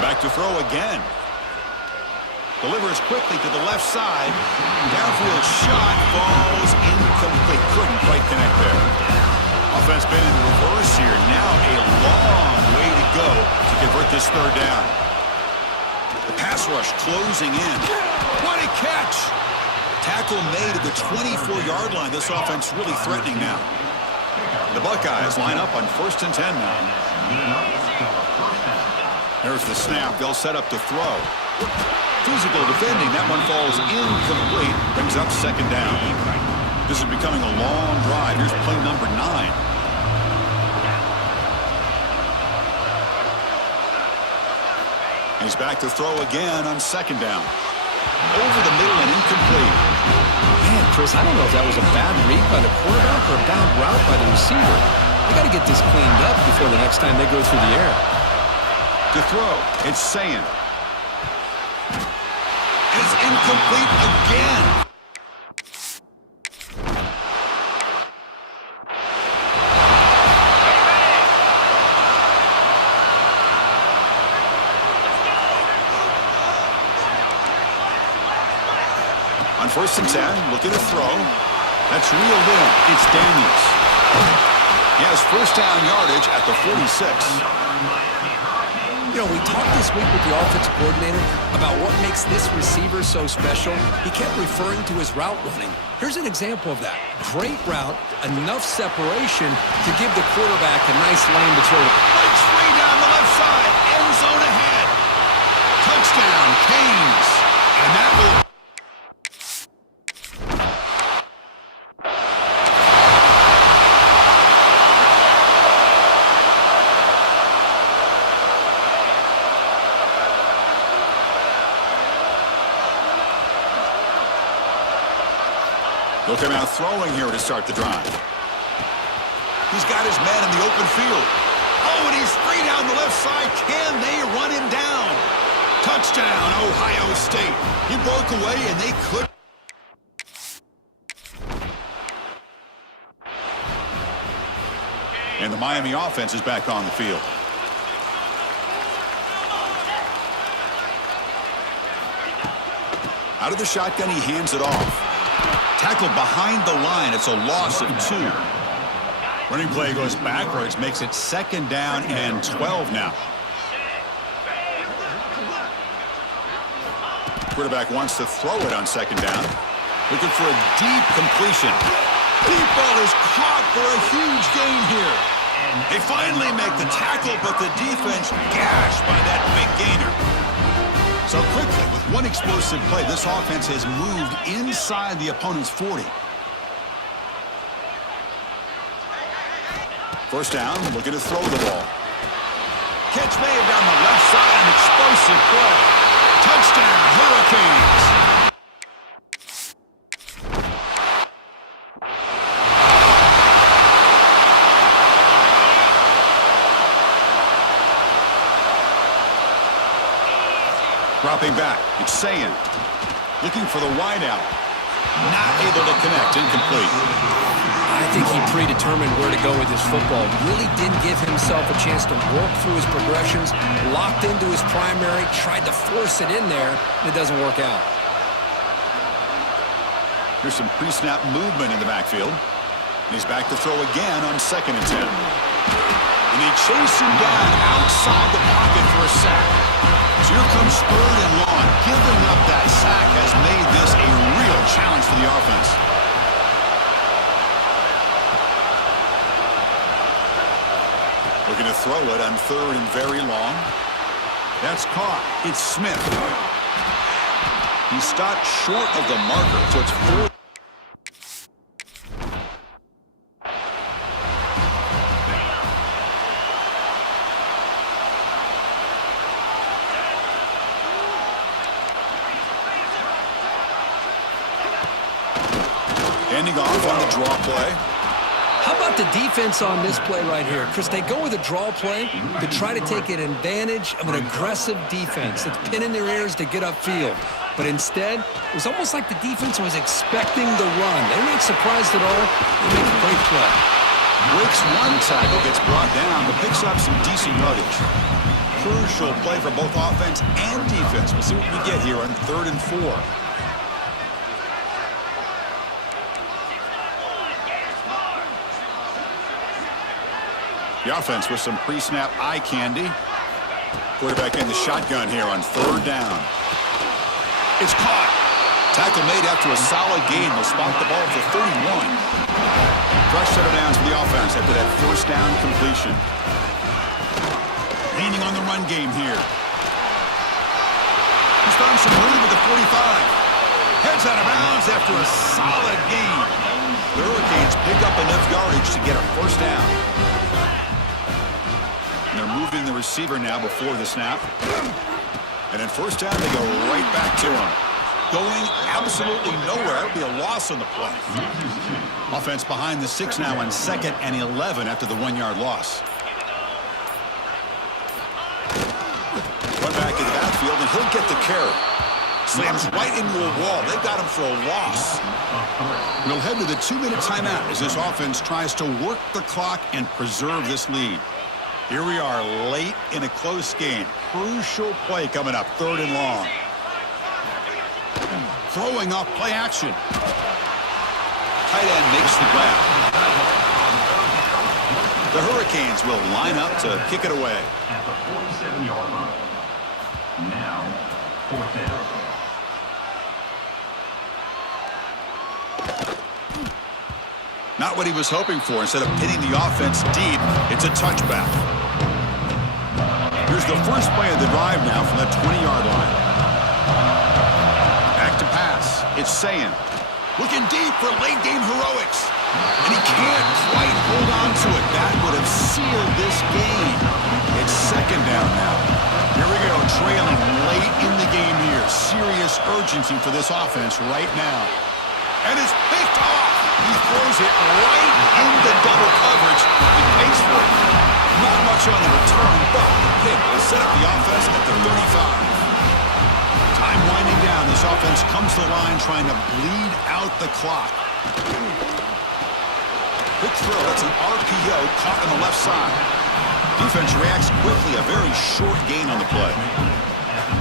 Back to throw again. Delivers quickly to the left side. Downfield shot falls incomplete. Couldn't quite connect there. Offense been in reverse here. Now a long way to go to convert this third down. The pass rush closing in. What a catch! Tackle made at the 24-yard line. This offense really threatening now. The Buckeyes line up on 1st and 10 now. There's the snap. They'll set up to throw. Physical defending. That one falls incomplete. Brings up second down. This is becoming a long drive. Here's play number 9. He's back to throw again on second down. Over the middle and incomplete. Man, Chris, I don't know if that was a bad read by the quarterback or a bad route by the receiver. They got to get this cleaned up before the next time they go through the air. To throw, it's Sayin. It's incomplete again. On 1st and 10, looking to throw. That's reeled in. It's Daniels. He has first down yardage at the 46. You know, we talked this week with the offensive coordinator about what makes this receiver so special. He kept referring to his route running. Here's an example of that. Great route, enough separation to give the quarterback a nice lane to throw. Breaks free down the left side. End zone ahead. Touchdown, Canes. And that will... They'll come out throwing here to start the drive. He's got his man in the open field. Oh, and he's free down the left side. Can they run him down? Touchdown, Ohio State. He broke away, and they could. And the Miami offense is back on the field. Out of the shotgun, he hands it off. Tackled behind the line. It's a loss of 2. Running play goes backwards, makes it second down and 12 now. Quarterback wants to throw it on second down. Looking for a deep completion. Deep ball is caught for a huge gain here. They finally make the tackle, but the defense gashed by that big gainer. So quickly, with one explosive play, this offense has moved inside the opponent's 40. First down, looking to throw the ball. Catch made down the left side, an explosive play. Touchdown, Hurricanes. Dropping back, it's Sayin. Looking for the wideout. Not able to connect, incomplete. I think he predetermined where to go with his football. Really didn't give himself a chance to work through his progressions. Locked into his primary, tried to force it in there, and it doesn't work out. Here's some pre-snap movement in the backfield. He's back to throw again on 2nd and 10. And they chase him down outside the pocket for a sack. So here comes 3rd and long. Giving up that sack has made this a real challenge for the offense. Looking to throw it on 3rd and very long. That's caught. It's Smith. He stopped short of the marker, so it's 4th. Ending off on the draw play. How about the defense on this play right here? Chris, they go with a draw play to try to take an advantage of an aggressive defense that's pinning their ears to get upfield. But instead, it was almost like the defense was expecting the run. They're not surprised at all. They make a great play. Breaks one tackle, gets brought down, but picks up some decent yardage. Crucial play for both offense and defense. We'll see what we get here on 3rd and 4. The offense with some pre-snap eye candy. Quarterback in the shotgun here on 3rd down. It's caught. Tackle made after a solid gain. They'll spot the ball for 31. Fresh set of downs for the offense after that 1st down completion. Leaning on the run game here. He's found some room with the 45. Heads out of bounds after a solid gain. The Hurricanes pick up enough yardage to get a 1st down. And they're moving the receiver now before the snap. And then 1st down, they go right back to him. Going absolutely nowhere. It'll be a loss on the play. Offense behind the 6 now on 2nd and 11 after the 1-yard loss. Run back in the backfield, and he'll get the carry. Slams right into a wall. They've got him for a loss. We'll head to the 2-minute timeout as this offense tries to work the clock and preserve this lead. Here we are late in a close game. Crucial play coming up, 3rd and long. Throwing off play action. Tight end makes the grab. The Hurricanes will line up to kick it away. At the 47-yard line. Now, 4th down. Not what he was hoping for. Instead of pinning the offense deep, it's a touchback. Here's the first play of the drive now from the 20-yard line. Back to pass. It's Sayin. Looking deep for late-game heroics. And he can't quite hold on to it. That would have sealed this game. It's 2nd down now. Here we go, trailing late in the game here. Serious urgency for this offense right now. And it's picked off. He throws it right into double coverage. He pays for it. Not much on the return, but the pick will set up the offense at the 35. Time winding down. This offense comes to the line trying to bleed out the clock. Quick throw. That's an RPO caught on the left side. Defense reacts quickly. A very short gain on the play.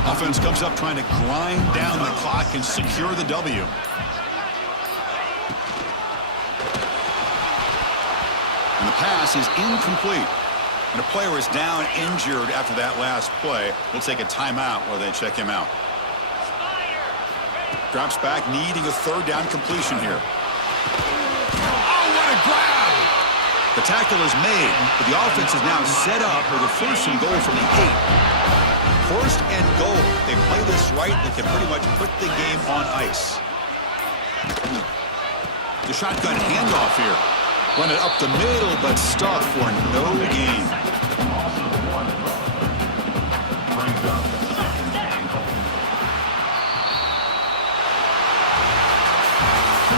Offense comes up trying to grind down the clock and secure the W. And the pass is incomplete. And a player is down injured after that last play. We'll take a timeout while they check him out. Drops back, needing a 3rd down completion here. Oh, what a grab! The tackle is made, but the offense is now set up for the 1st and goal from the 8. 1st and goal. They play this right, they can pretty much put the game on ice. The shotgun handoff here. Run it up the middle, but stuck for no gain.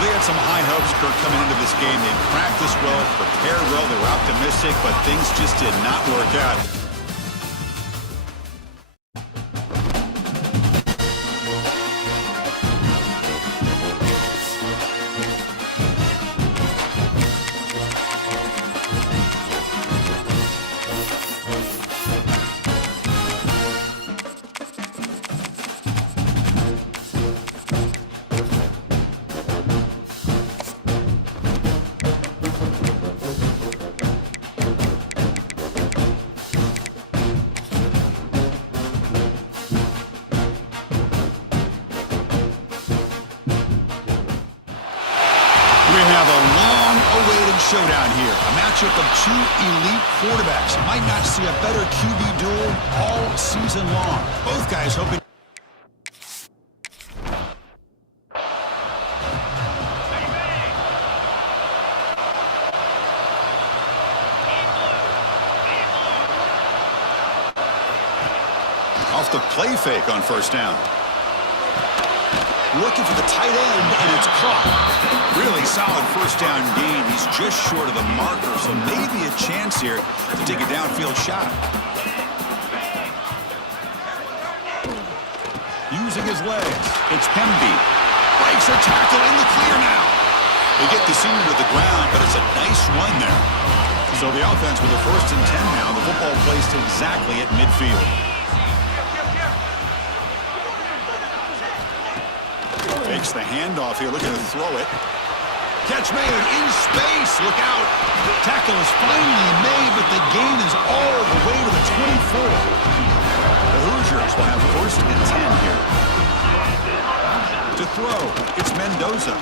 They had some high hopes, Kirk, coming into this game. They practiced well, prepared well, they were optimistic, but things just did not work out. Showdown here. A matchup of 2 elite quarterbacks. You might not see a better QB duel all season long. Both guys hoping. Off the play fake on 1st down. Looking for the tight end, and it's caught. Really solid 1st down gain. He's just short of the marker, so maybe a chance here to take a downfield shot. using his legs. It's Hemby. Breaks a tackle in the clear now. They get the senior to the ground, but it's a nice run there. So the offense with a 1st and 10 now. The football placed exactly at midfield. Makes the handoff here, looking to throw it. Catch made in space. Look out. Tackle is finally made, but the gain is all the way to the 24. The Hoosiers will have 1st and 10 here. To throw, it's Mendoza.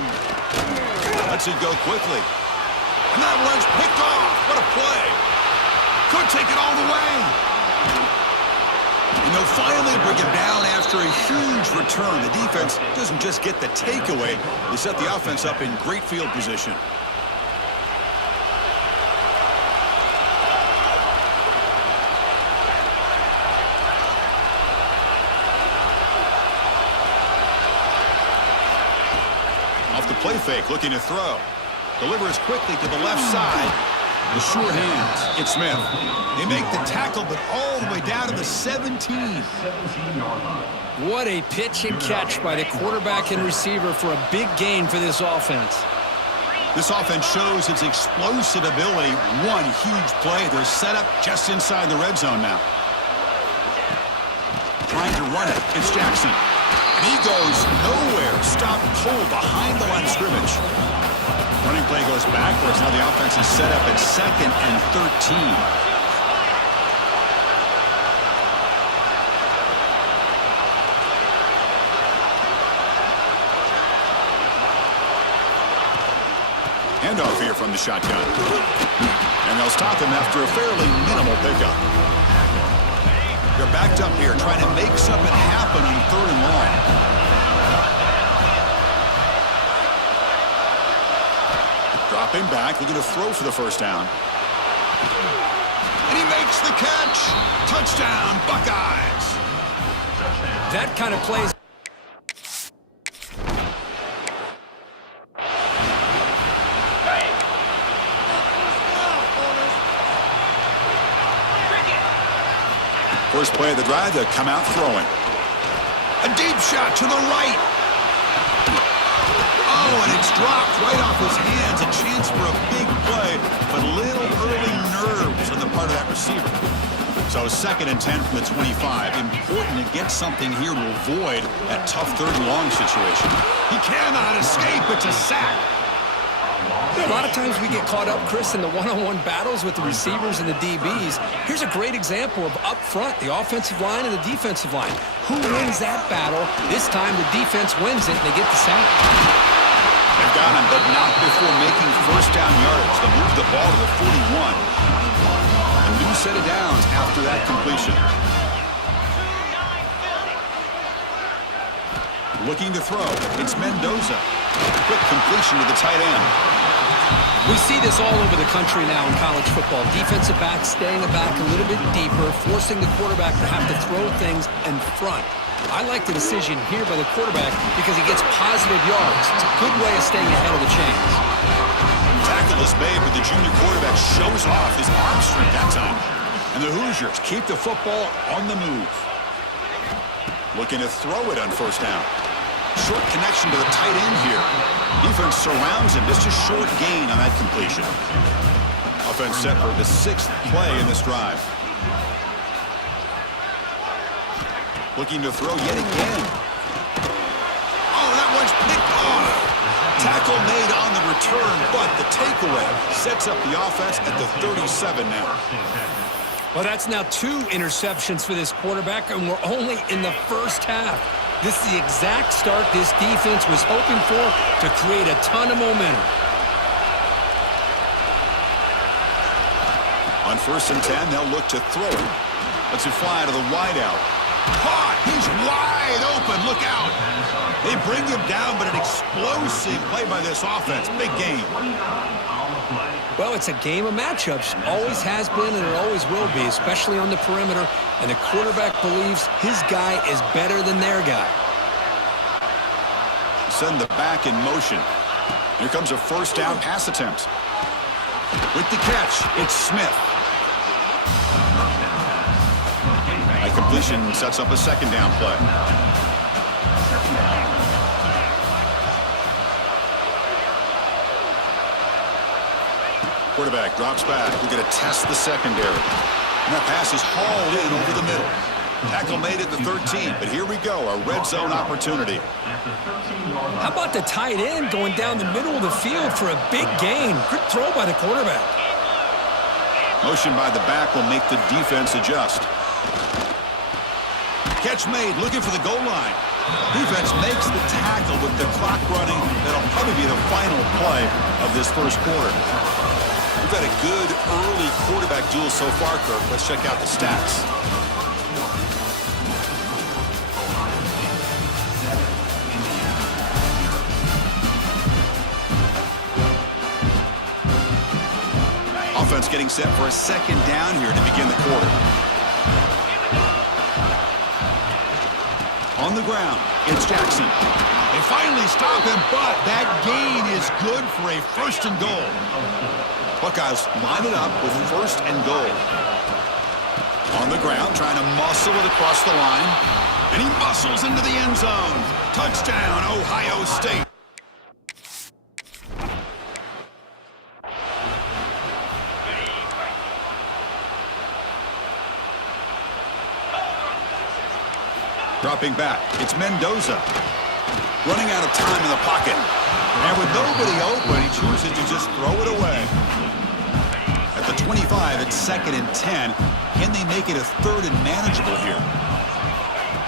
Lets it go quickly. And that one's picked off. What a play. Could take it all the way. And they'll finally bring him down after a huge return. The defense doesn't just get the takeaway. They set the offense up in great field position. Off the play fake, looking to throw. Delivers quickly to the left side. The sure hands. It's Smith. They make the tackle, but all the way down to the 17. What a pitch and catch by the quarterback and receiver for a big gain for this offense. This offense shows its explosive ability. One huge play. They're set up just inside the red zone now. Trying to run it. It's Jackson. And he goes nowhere. Stop cold behind the line of scrimmage. Running play goes backwards. Now the offense is set up at 2nd and 13. Handoff here from the shotgun. And they'll stop him after a fairly minimal pickup. They're backed up here trying to make something happen on 3rd and long. Dropping back, looking to throw for the 1st down. And he makes the catch. Touchdown, Buckeyes. That kind of plays. First play of the drive, they come out throwing. A deep shot to the right. Oh, and it's dropped right off his hands. A chance for a big play, but little early nerves on the part of that receiver. So 2nd and 10 from the 25. Important to get something here to avoid that tough 3rd and long situation. He cannot escape. It's a sack. A lot of times we get caught up, Chris, in the one-on-one battles with the receivers and the DBs. Here's a great example of up front, the offensive line and the defensive line. Who wins that battle? This time the defense wins it, and they get the sack. They've got him, but not before making 1st down yards. They move the ball to the 41. A new set of downs after that completion. Looking to throw. It's Mendoza. Quick completion to the tight end. We see this all over the country now in college football. Defensive backs staying back a little bit deeper, forcing the quarterback to have to throw things in front. I like the decision here by the quarterback because he gets positive yards. It's a good way of staying ahead of the chains. Tackle is made, but the junior quarterback shows off his arm strength that time. And the Hoosiers keep the football on the move. Looking to throw it on 1st down. Short connection to the tight end here. Defense surrounds him. Just a short gain on that completion. Offense set for the 6th play in this drive. Looking to throw yet again. Oh, that one's picked off. Tackle made on the return, but the takeaway sets up the offense at the 37 now. Well, that's now 2 interceptions for this quarterback, and we're only in the 1st half. This is the exact start this defense was hoping for to create a ton of momentum. On 1st and 10, they'll look to throw it. Lets it fly to the wideout. Caught! He's wide open. Look out! They bring him down, but an explosive play by this offense. Big game. Well, it's a game of matchups. Always has been, and it always will be, especially on the perimeter. And the quarterback believes his guy is better than their guy. Send the back in motion. Here comes a 1st down pass attempt. With the catch, it's Smith. That completion sets up a 2nd down play. Quarterback drops back. We're going to test the secondary. And that pass is hauled in over the middle. Tackle made at the 13, but here we go, a red zone opportunity. How about the tight end going down the middle of the field for a big gain? Good throw by the quarterback. Motion by the back will make the defense adjust. Catch made, looking for the goal line. Defense makes the tackle with the clock running. That'll probably be the final play of this first quarter. We've had a good early quarterback duel so far, Kirk. Let's check out the stats. Offense getting set for a second down here to begin the quarter. On the ground, it's Jackson. They finally stop him, but that gain is good for a first and goal. Buckeyes line it up with first and goal. On the ground, trying to muscle it across the line. And he muscles into the end zone. Touchdown, Ohio State. Dropping back, it's Mendoza. Running out of time in the pocket. And with nobody open, he chooses to just throw it away. At the 25, it's 2nd and 10. Can they make it a 3rd and manageable here?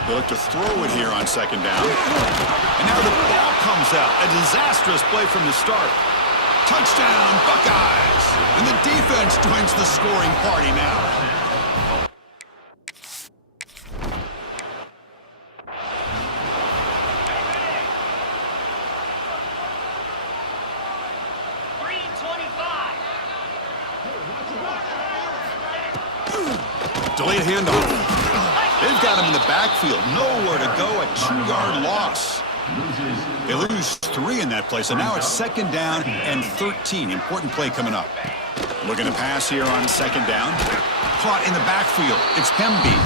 They look to throw it here on 2nd down. And now the ball comes out. A disastrous play from the start. Touchdown, Buckeyes! And the defense joins the scoring party now. Delayed handoff. They've got him in the backfield. Nowhere to go. A 2-yard loss. They lose 3 in that play, so now it's 2nd down and 13. Important play coming up. Looking to pass here on 2nd down. Caught in the backfield. It's Hemby.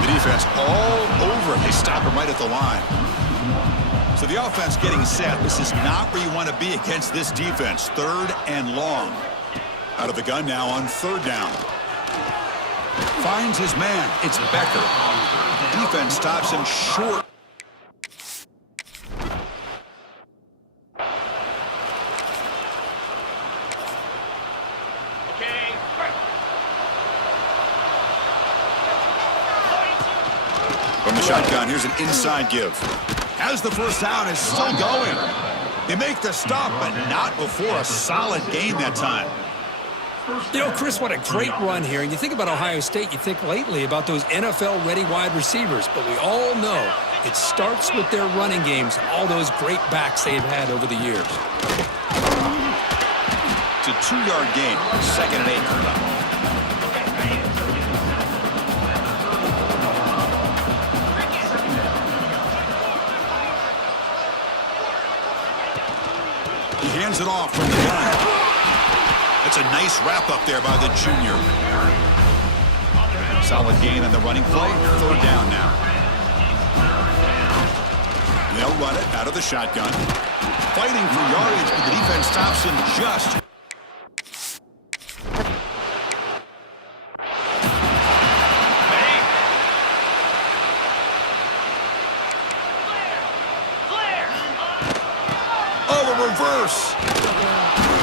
The defense all over him. They stop him right at the line. So the offense getting set. This is not where you want to be against this defense. 3rd and long. Out of the gun now on 3rd down. Finds his man. It's Becker. Defense stops him short. From the shotgun, here's an inside give. As the first down is still going. They make the stop, but not before a solid gain that time. You know, Chris, what a great run here. And you think about Ohio State, you think lately about those NFL-ready wide receivers. But we all know it starts with their running games, all those great backs they've had over the years. It's a 2-yard gain. 2nd and 8 coming up. He hands it off from the line. It's a nice wrap-up there by the junior. Solid gain on the running play. 3rd down now. They'll run it out of the shotgun. Fighting for yardage, but the defense stops him just. Oh, a reverse.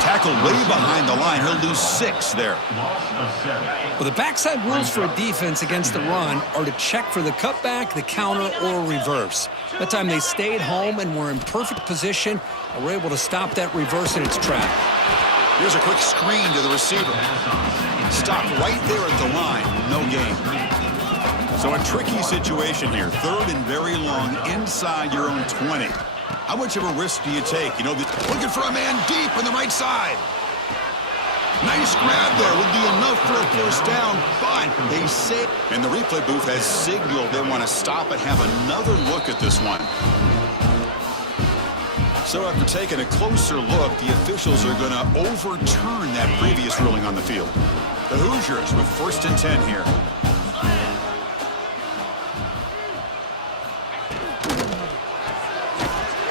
Tackle way behind the line. He'll lose 6 there. Well, the backside rules for a defense against the run are to check for the cutback, the counter, or reverse. That time they stayed home and were in perfect position and were able to stop that reverse in its track. Here's a quick screen to the receiver. Stop right there at the line. No gain. So a tricky situation here. 3rd and very long inside your own 20. How much of a risk do you take? You know, looking for a man deep on the right side. Nice grab there would be enough for a first down, but they say, and the replay booth has signaled they want to stop and have another look at this one. So after taking a closer look, the officials are going to overturn that previous ruling on the field. The Hoosiers with 1st and 10 here.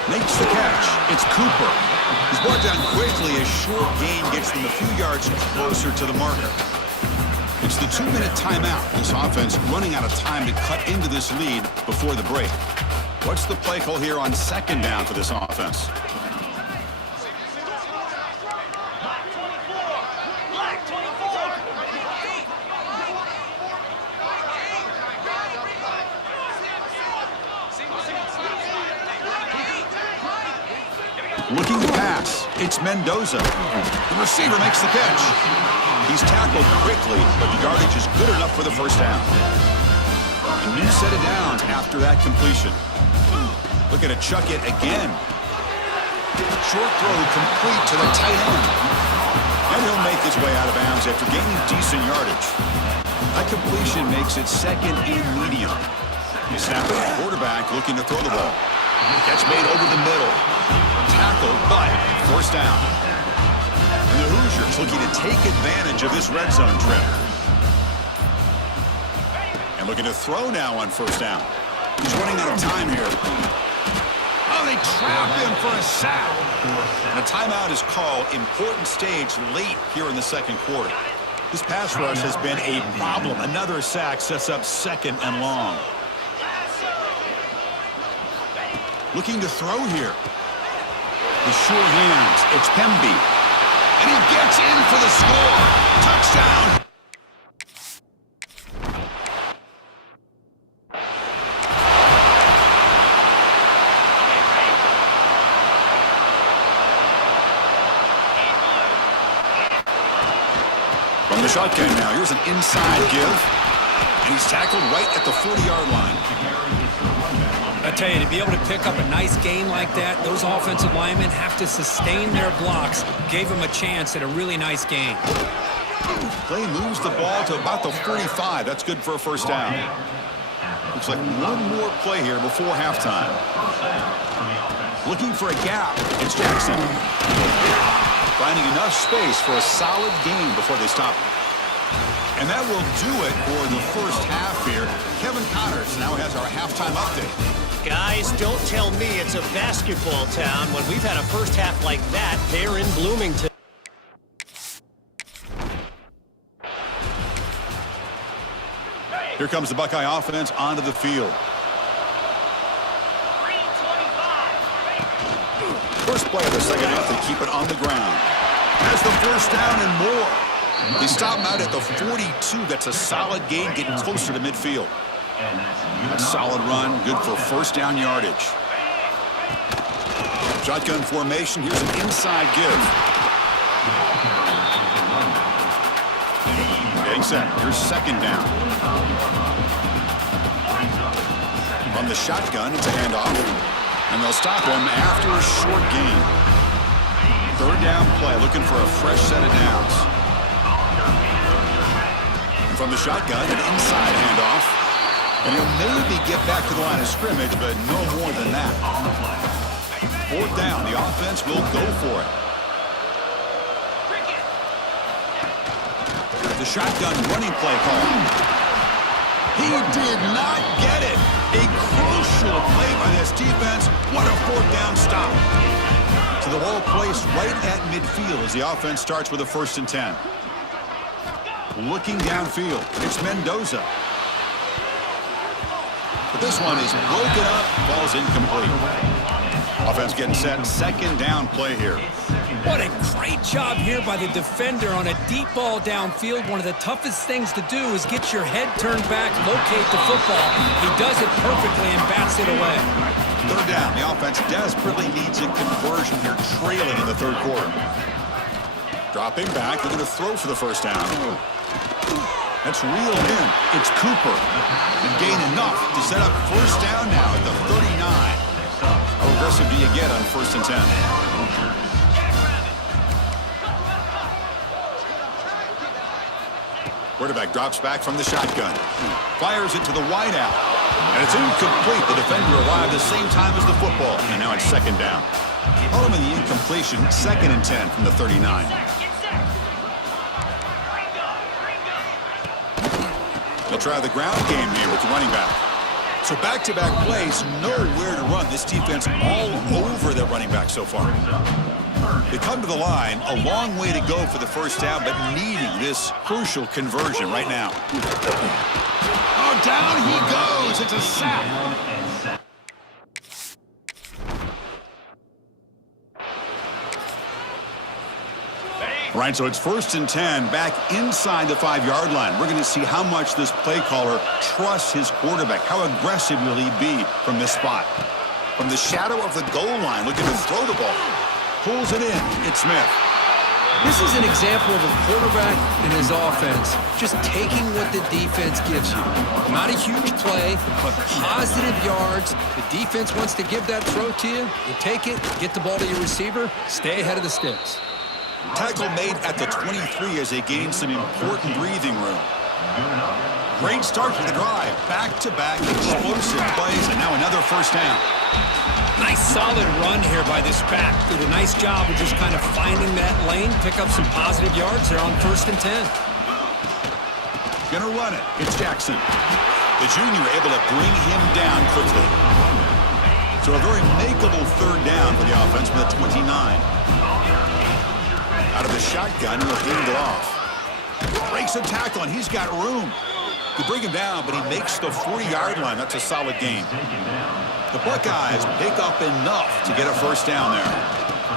Makes the catch. It's Cooper. He's brought down quickly as short gain gets them a few yards closer to the marker. It's the 2-minute timeout. This offense running out of time to cut into this lead before the break. What's the play call here on second down for this offense? Looking to pass. It's Mendoza. The receiver makes the catch. He's tackled quickly, but the yardage is good enough for the first down. A new set of downs after that completion. Looking to chuck it again. Short throw complete to the tight end. And he'll make his way out of bounds after gaining decent yardage. That completion makes it second and medium. You snap it. Quarterback looking to throw the ball. Catch made over the middle. Tackled, but forced down. And the Hoosiers looking to take advantage of this red zone trip. And looking to throw now on first down. He's running out of time here. Oh, they trap him for a sack. And a timeout is called. Important stage late here in the second quarter. This pass rush has been a problem. Another sack sets up second and long. Looking to throw here. The sure hands. It's Pemby. And he gets in for the score. Touchdown. From the shotgun now. Here's an inside give. And he's tackled right at the 40-yard line. I tell you, to be able to pick up a nice gain like that, those offensive linemen have to sustain their blocks. Gave him a chance at a really nice gain. Play moves the ball to about the 45. That's good for a first down. Looks like one more play here before halftime. Looking for a gap. It's Jackson. Finding enough space for a solid gain before they stop. And that will do it for the first half here. Kevin Connors now has our halftime update. Guys, don't tell me it's a basketball town when we've had a first half like that there in Bloomington. Here comes the Buckeye offense onto the field. First play of the second half, they keep it on the ground. Has the first down and more. They stop him out at the 42. That's a solid gain, getting closer to midfield. A solid run, good for first down yardage. Shotgun formation. Here's an inside give. Getting set. Here's second down. From the shotgun, it's a handoff. And they'll stop him after a short gain. Third down play, looking for a fresh set of downs. And from the shotgun, an inside handoff. And he'll maybe get back to the line of scrimmage, but no more than that. Fourth down, the offense will go for it. The shotgun running play call. He did not get it. A crucial play by this defense. What a fourth down stop. So the ball placed right at midfield as the offense starts with a 1st and 10. Looking downfield, it's Mendoza. But this one is broken up, ball's incomplete. Offense getting set, second down play here. What a great job here by the defender on a deep ball downfield. One of the toughest things to do is get your head turned back, locate the football. He does it perfectly and bats it away. Third down, the offense desperately needs a conversion here, trailing in the third quarter. Dropping back, looking to throw for the first down. That's reeled in. It's Cooper. And gain enough to set up first down now at the 39. How aggressive do you get on 1st and 10? Quarterback drops back from the shotgun. Fires it to the wideout. And it's incomplete. The defender arrived the same time as the football. And now it's second down. Following the incompletion, 2nd and 10 from the 39. They'll try the ground game here with the running back. So back-to-back plays, nowhere to run. This defense all over the running back so far. They come to the line, a long way to go for the first down, but needing this crucial conversion right now. Oh, down he goes. It's a sack. All right, so it's 1st and 10, back inside the 5-yard line. We're going to see how much this play caller trusts his quarterback. How aggressive will he be from this spot? From the shadow of the goal line, looking to throw the ball. Pulls it in. It's Smith. This is an example of a quarterback and his offense just taking what the defense gives you. Not a huge play, but positive yards. The defense wants to give that throw to you. You take it, get the ball to your receiver, stay ahead of the sticks. Tackle made at the 23 as they gain some important breathing room. Great start to the drive. Back-to-back explosive plays, and now another first down. Nice solid run here by this back. Did a nice job of just kind of finding that lane, pick up some positive yards there on 1st and 10. Gonna run it. It's Jackson. The junior able to bring him down quickly. So a very makeable 3rd down for the offense with a 29. Out of the shotgun, he'll hand it off. Breaks a tackle, and he's got room. You bring him down, but he makes the 40-yard line. That's a solid gain. The Buckeyes pick up enough to get a first down there.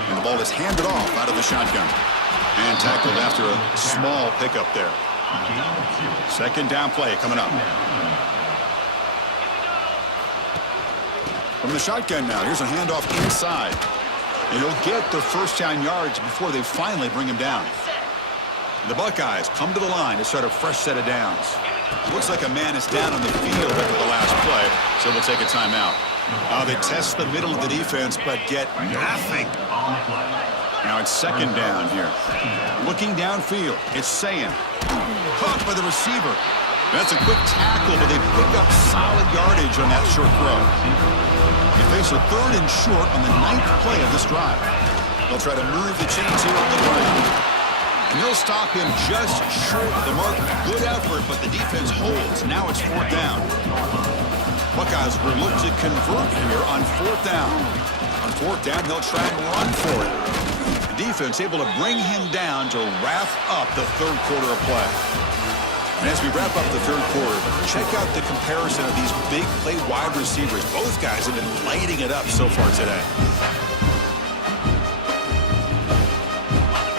And the ball is handed off out of the shotgun. And tackled after a small pickup there. 2nd down play coming up. From the shotgun now, here's a handoff inside. And he'll get the first down yards before they finally bring him down. The Buckeyes come to the line to start a fresh set of downs. Looks like a man is down on the field after the last play, so we'll take a timeout. They test the middle of the defense, but get nothing. Now it's 2nd down here. Looking downfield, it's Sayin. Caught by the receiver. That's a quick tackle, but they pick up solid yardage on that short throw. They face a 3rd and short on the 9th play of this drive. They'll try to move the chains here on the ground. And they'll stop him just short of the mark. Good effort, but the defense holds. Now it's 4th down. Buckeyes will look to convert here on 4th down. On 4th down, they'll try and run for it. The defense able to bring him down to wrap up the 3rd quarter of play. And as we wrap up the 3rd quarter, check out the comparison of these big play wide receivers. Both guys have been lighting it up so far today.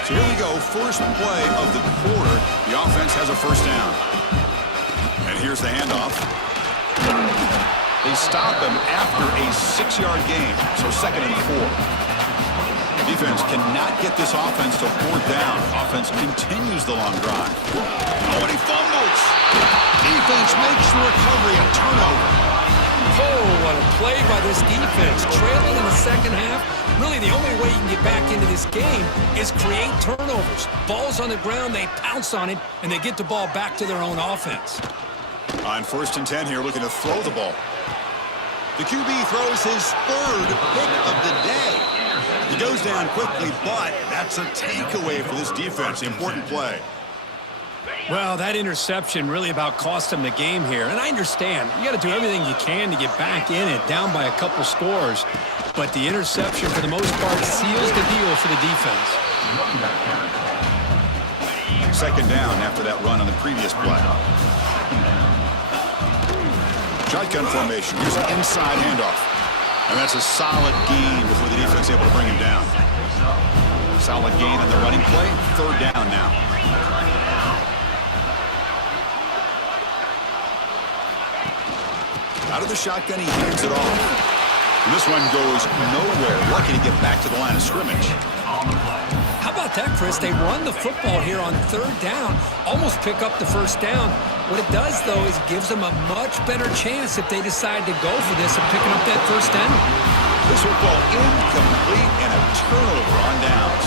So here we go, first play of the quarter. The offense has a first down. And here's the handoff. They stop him after a 6-yard gain, so 2nd and 4. Defense cannot get this offense to 4th down. Offense continues the long drive. Oh, and he fumbles. Defense makes the recovery, a turnover. Oh, what a play by this defense. Trailing in the 2nd half. Really, the only way you can get back into this game is create turnovers. Ball's on the ground, they pounce on it, and they get the ball back to their own offense. On 1st and 10 here, looking to throw the ball. The QB throws his 3rd pick of the day. He goes down quickly, but that's a takeaway for this defense. Important play. Well, that interception really about cost them the game here. And I understand. You got to do everything you can to get back in it, down by a couple scores. But the interception, for the most part, seals the deal for the defense. 2nd down after that run on the previous play. Shotgun formation. Here's an inside handoff. And that's a solid gain before the defense is able to bring him down. Solid gain on the running play. 3rd down now. Out of the shotgun, he hands it off. And this one goes nowhere. Lucky to get back to the line of scrimmage. How about that, Chris? They run the football here on 3rd down, almost pick up the first down. What it does, though, is gives them a much better chance if they decide to go for this of picking up that first down. This football incomplete and a turnover on downs.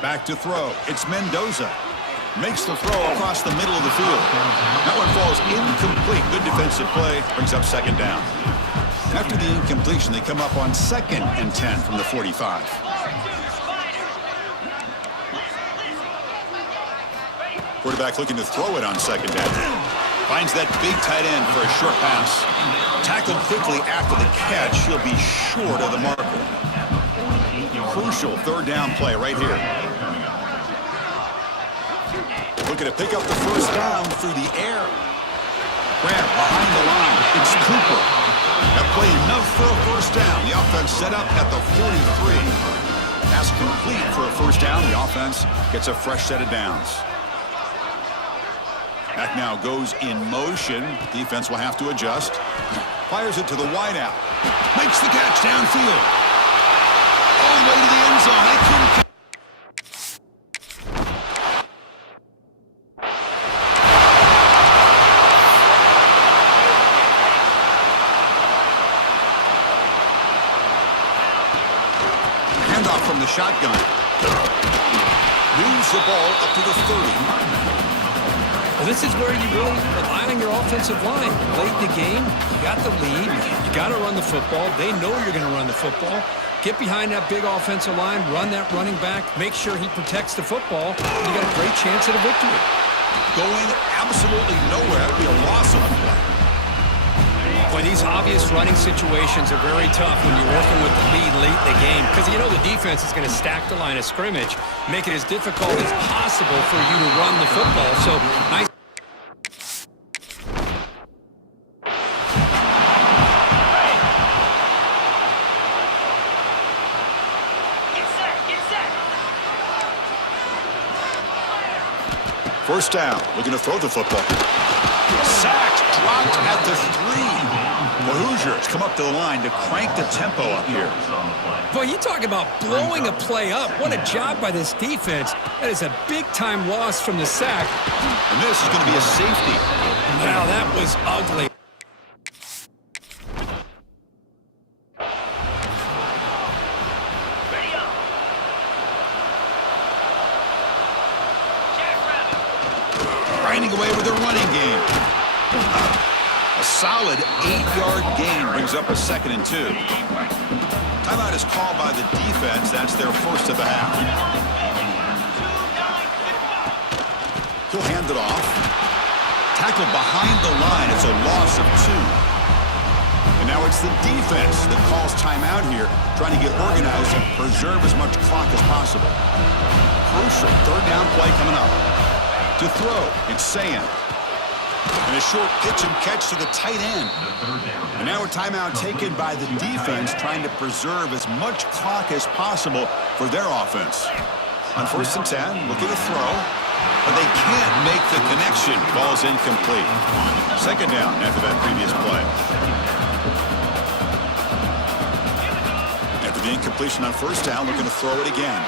Back to throw. It's Mendoza. Makes the throw across the middle of the field. That one falls incomplete. Good defensive play. Brings up 2nd down. After the incompletion, they come up on 2nd and 10 from the 45. Quarterback looking to throw it on 2nd down. Finds that big tight end for a short pass. Tackled quickly after the catch. He'll be short of the marker. Crucial third down play right here. Looking to pick up the first down through the air. Grab behind the line. It's Cooper. That play enough for a first down. The offense set up at the 43. Pass complete for a first down. The offense gets a fresh set of downs. Back now goes in motion. Defense will have to adjust. Fires it to the wideout. Makes the catch downfield. All the way to the end zone. They couldn't. Handoff from the shotgun. Moves the ball up to the 30. Well, this is where you really rely on your offensive line. Late in the game, you got the lead. You got to run the football. They know you're going to run the football. Get behind that big offensive line, run that running back, make sure he protects the football, and you got a great chance at a victory. Going absolutely nowhere. That would be a loss of a play. Boy, these obvious running situations are very tough when you're working with the lead late in the game because you know the defense is going to stack the line of scrimmage, make it as difficult as possible for you to run the football. So nice. First down, looking to throw the football. Sacked, dropped at the 3. The Hoosiers come up to the line to crank the tempo up here. Boy, you talk about blowing a play up. What a job by this defense. That is a big-time loss from the sack. And this is going to be a safety. Wow, that was ugly. Grinding away with their running game. A solid 8-yard gain brings up a 2nd and 2. Timeout is called by the defense. That's their first of the half. He'll hand it off. Tackled behind the line. It's a loss of 2. And now it's the defense that calls timeout here, trying to get organized and preserve as much clock as possible. Crucial third down play coming up. To throw, it's Sayan. And a short pitch and catch to the tight end. And now a timeout taken by the defense, trying to preserve as much clock as possible for their offense. On 1st and 10, looking to throw. But they can't make the connection. Ball's incomplete. 2nd down after that previous play. After the incompletion on 1st down, looking to throw it again.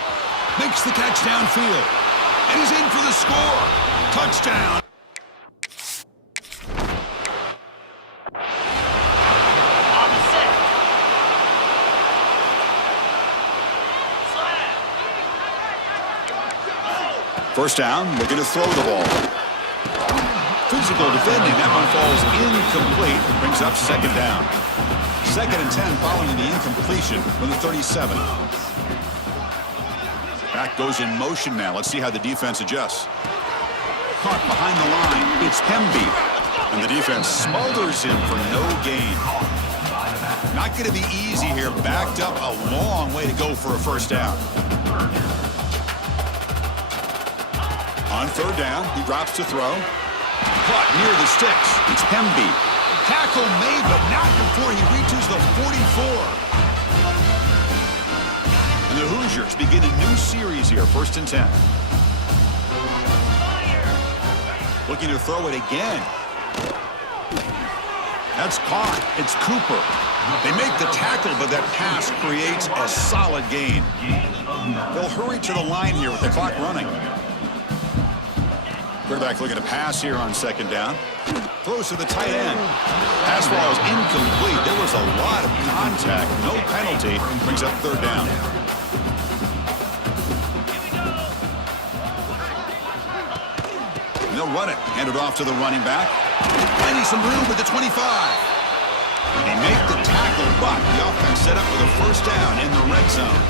Makes the catch downfield. And he's in for the score. Touchdown. First down, looking to throw the ball. Physical defending. That one falls incomplete. Brings up 2nd down. 2nd and 10 following the incompletion from the 37. Back goes in motion now. Let's see how the defense adjusts. Caught behind the line. It's Hemby. And the defense smothers him for no gain. Not going to be easy here. Backed up a long way to go for a first down. On 3rd down, he drops to throw. Caught near the sticks. It's Hemby. Tackle made, but not before he reaches the 44. And the Hoosiers begin a new series here, 1st and 10. Looking to throw it again. That's caught. It's Cooper. They make the tackle, but that pass creates a solid gain. They'll hurry to the line here with the clock running. Quarterback looking to pass here on 2nd down. Throws to the tight end. Pass ball is incomplete. There was a lot of contact. No penalty. Brings up 3rd down. And they'll run it. Hand it off to the running back. Finding some room at the 25. They make the tackle, but the offense set up with a first down in the red zone.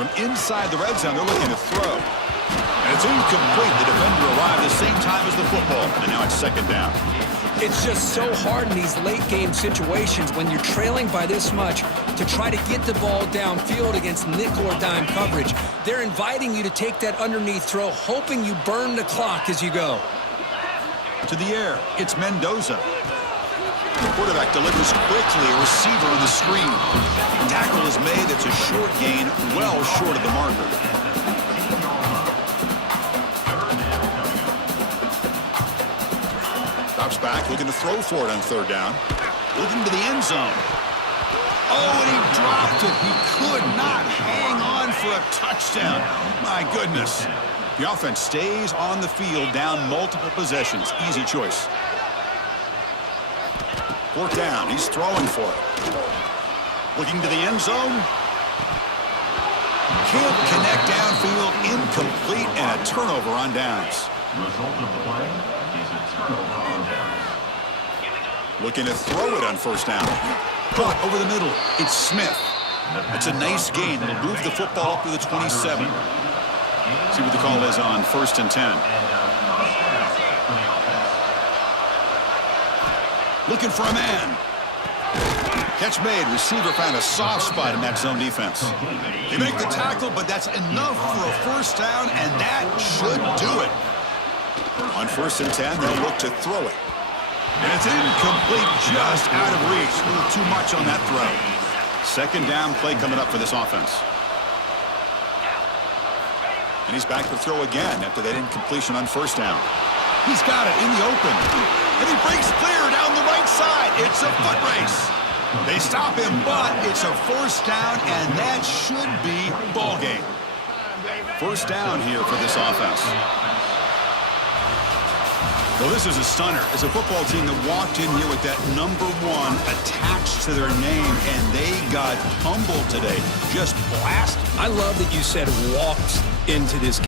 From inside the red zone, they're looking to throw. And And it's incomplete. The defender arrived the same time as the football. And now it's second down. It's just so hard in these late-game situations when you're trailing by this much to try to get the ball downfield against nickel or dime coverage. They're inviting you to take that underneath throw, hoping you burn the clock as you go. To the air, it's Mendoza. The quarterback delivers quickly, a receiver on the screen. Tackle is made. It's a short gain, well short of the marker. Drops back, looking to throw for it on third down. Looking to the end zone. Oh, and he dropped it. He could not hang on for a touchdown. My goodness. The offense stays on the field, down multiple possessions. Easy choice. Fourth down. He's throwing for it. Looking to the end zone. Can't connect downfield. Incomplete and a turnover on downs. Result of the play is a turnover on downs. Looking to throw it on first down. Caught over the middle. It's Smith. It's a nice gain. It'll move the football up to the 27. See what the call is on 1st and 10. Looking for a man. Catch made. Receiver found a soft spot in that zone defense. They make the tackle, but that's enough for a first down, and that should do it. On 1st and 10, they'll look to throw it. And it's incomplete, just out of reach. A little too much on that throw. Second down play coming up for this offense. And he's back to throw again after that incompletion on first down. He's got it in the open. And he breaks clear down the right side. It's a foot race. They stop him, but it's a first down, and that should be ball game. First down here for this offense. Well, this is a stunner. It's a football team that walked in here with that number 1 attached to their name, and they got humbled today. Just blasted. I love that you said walked into this game.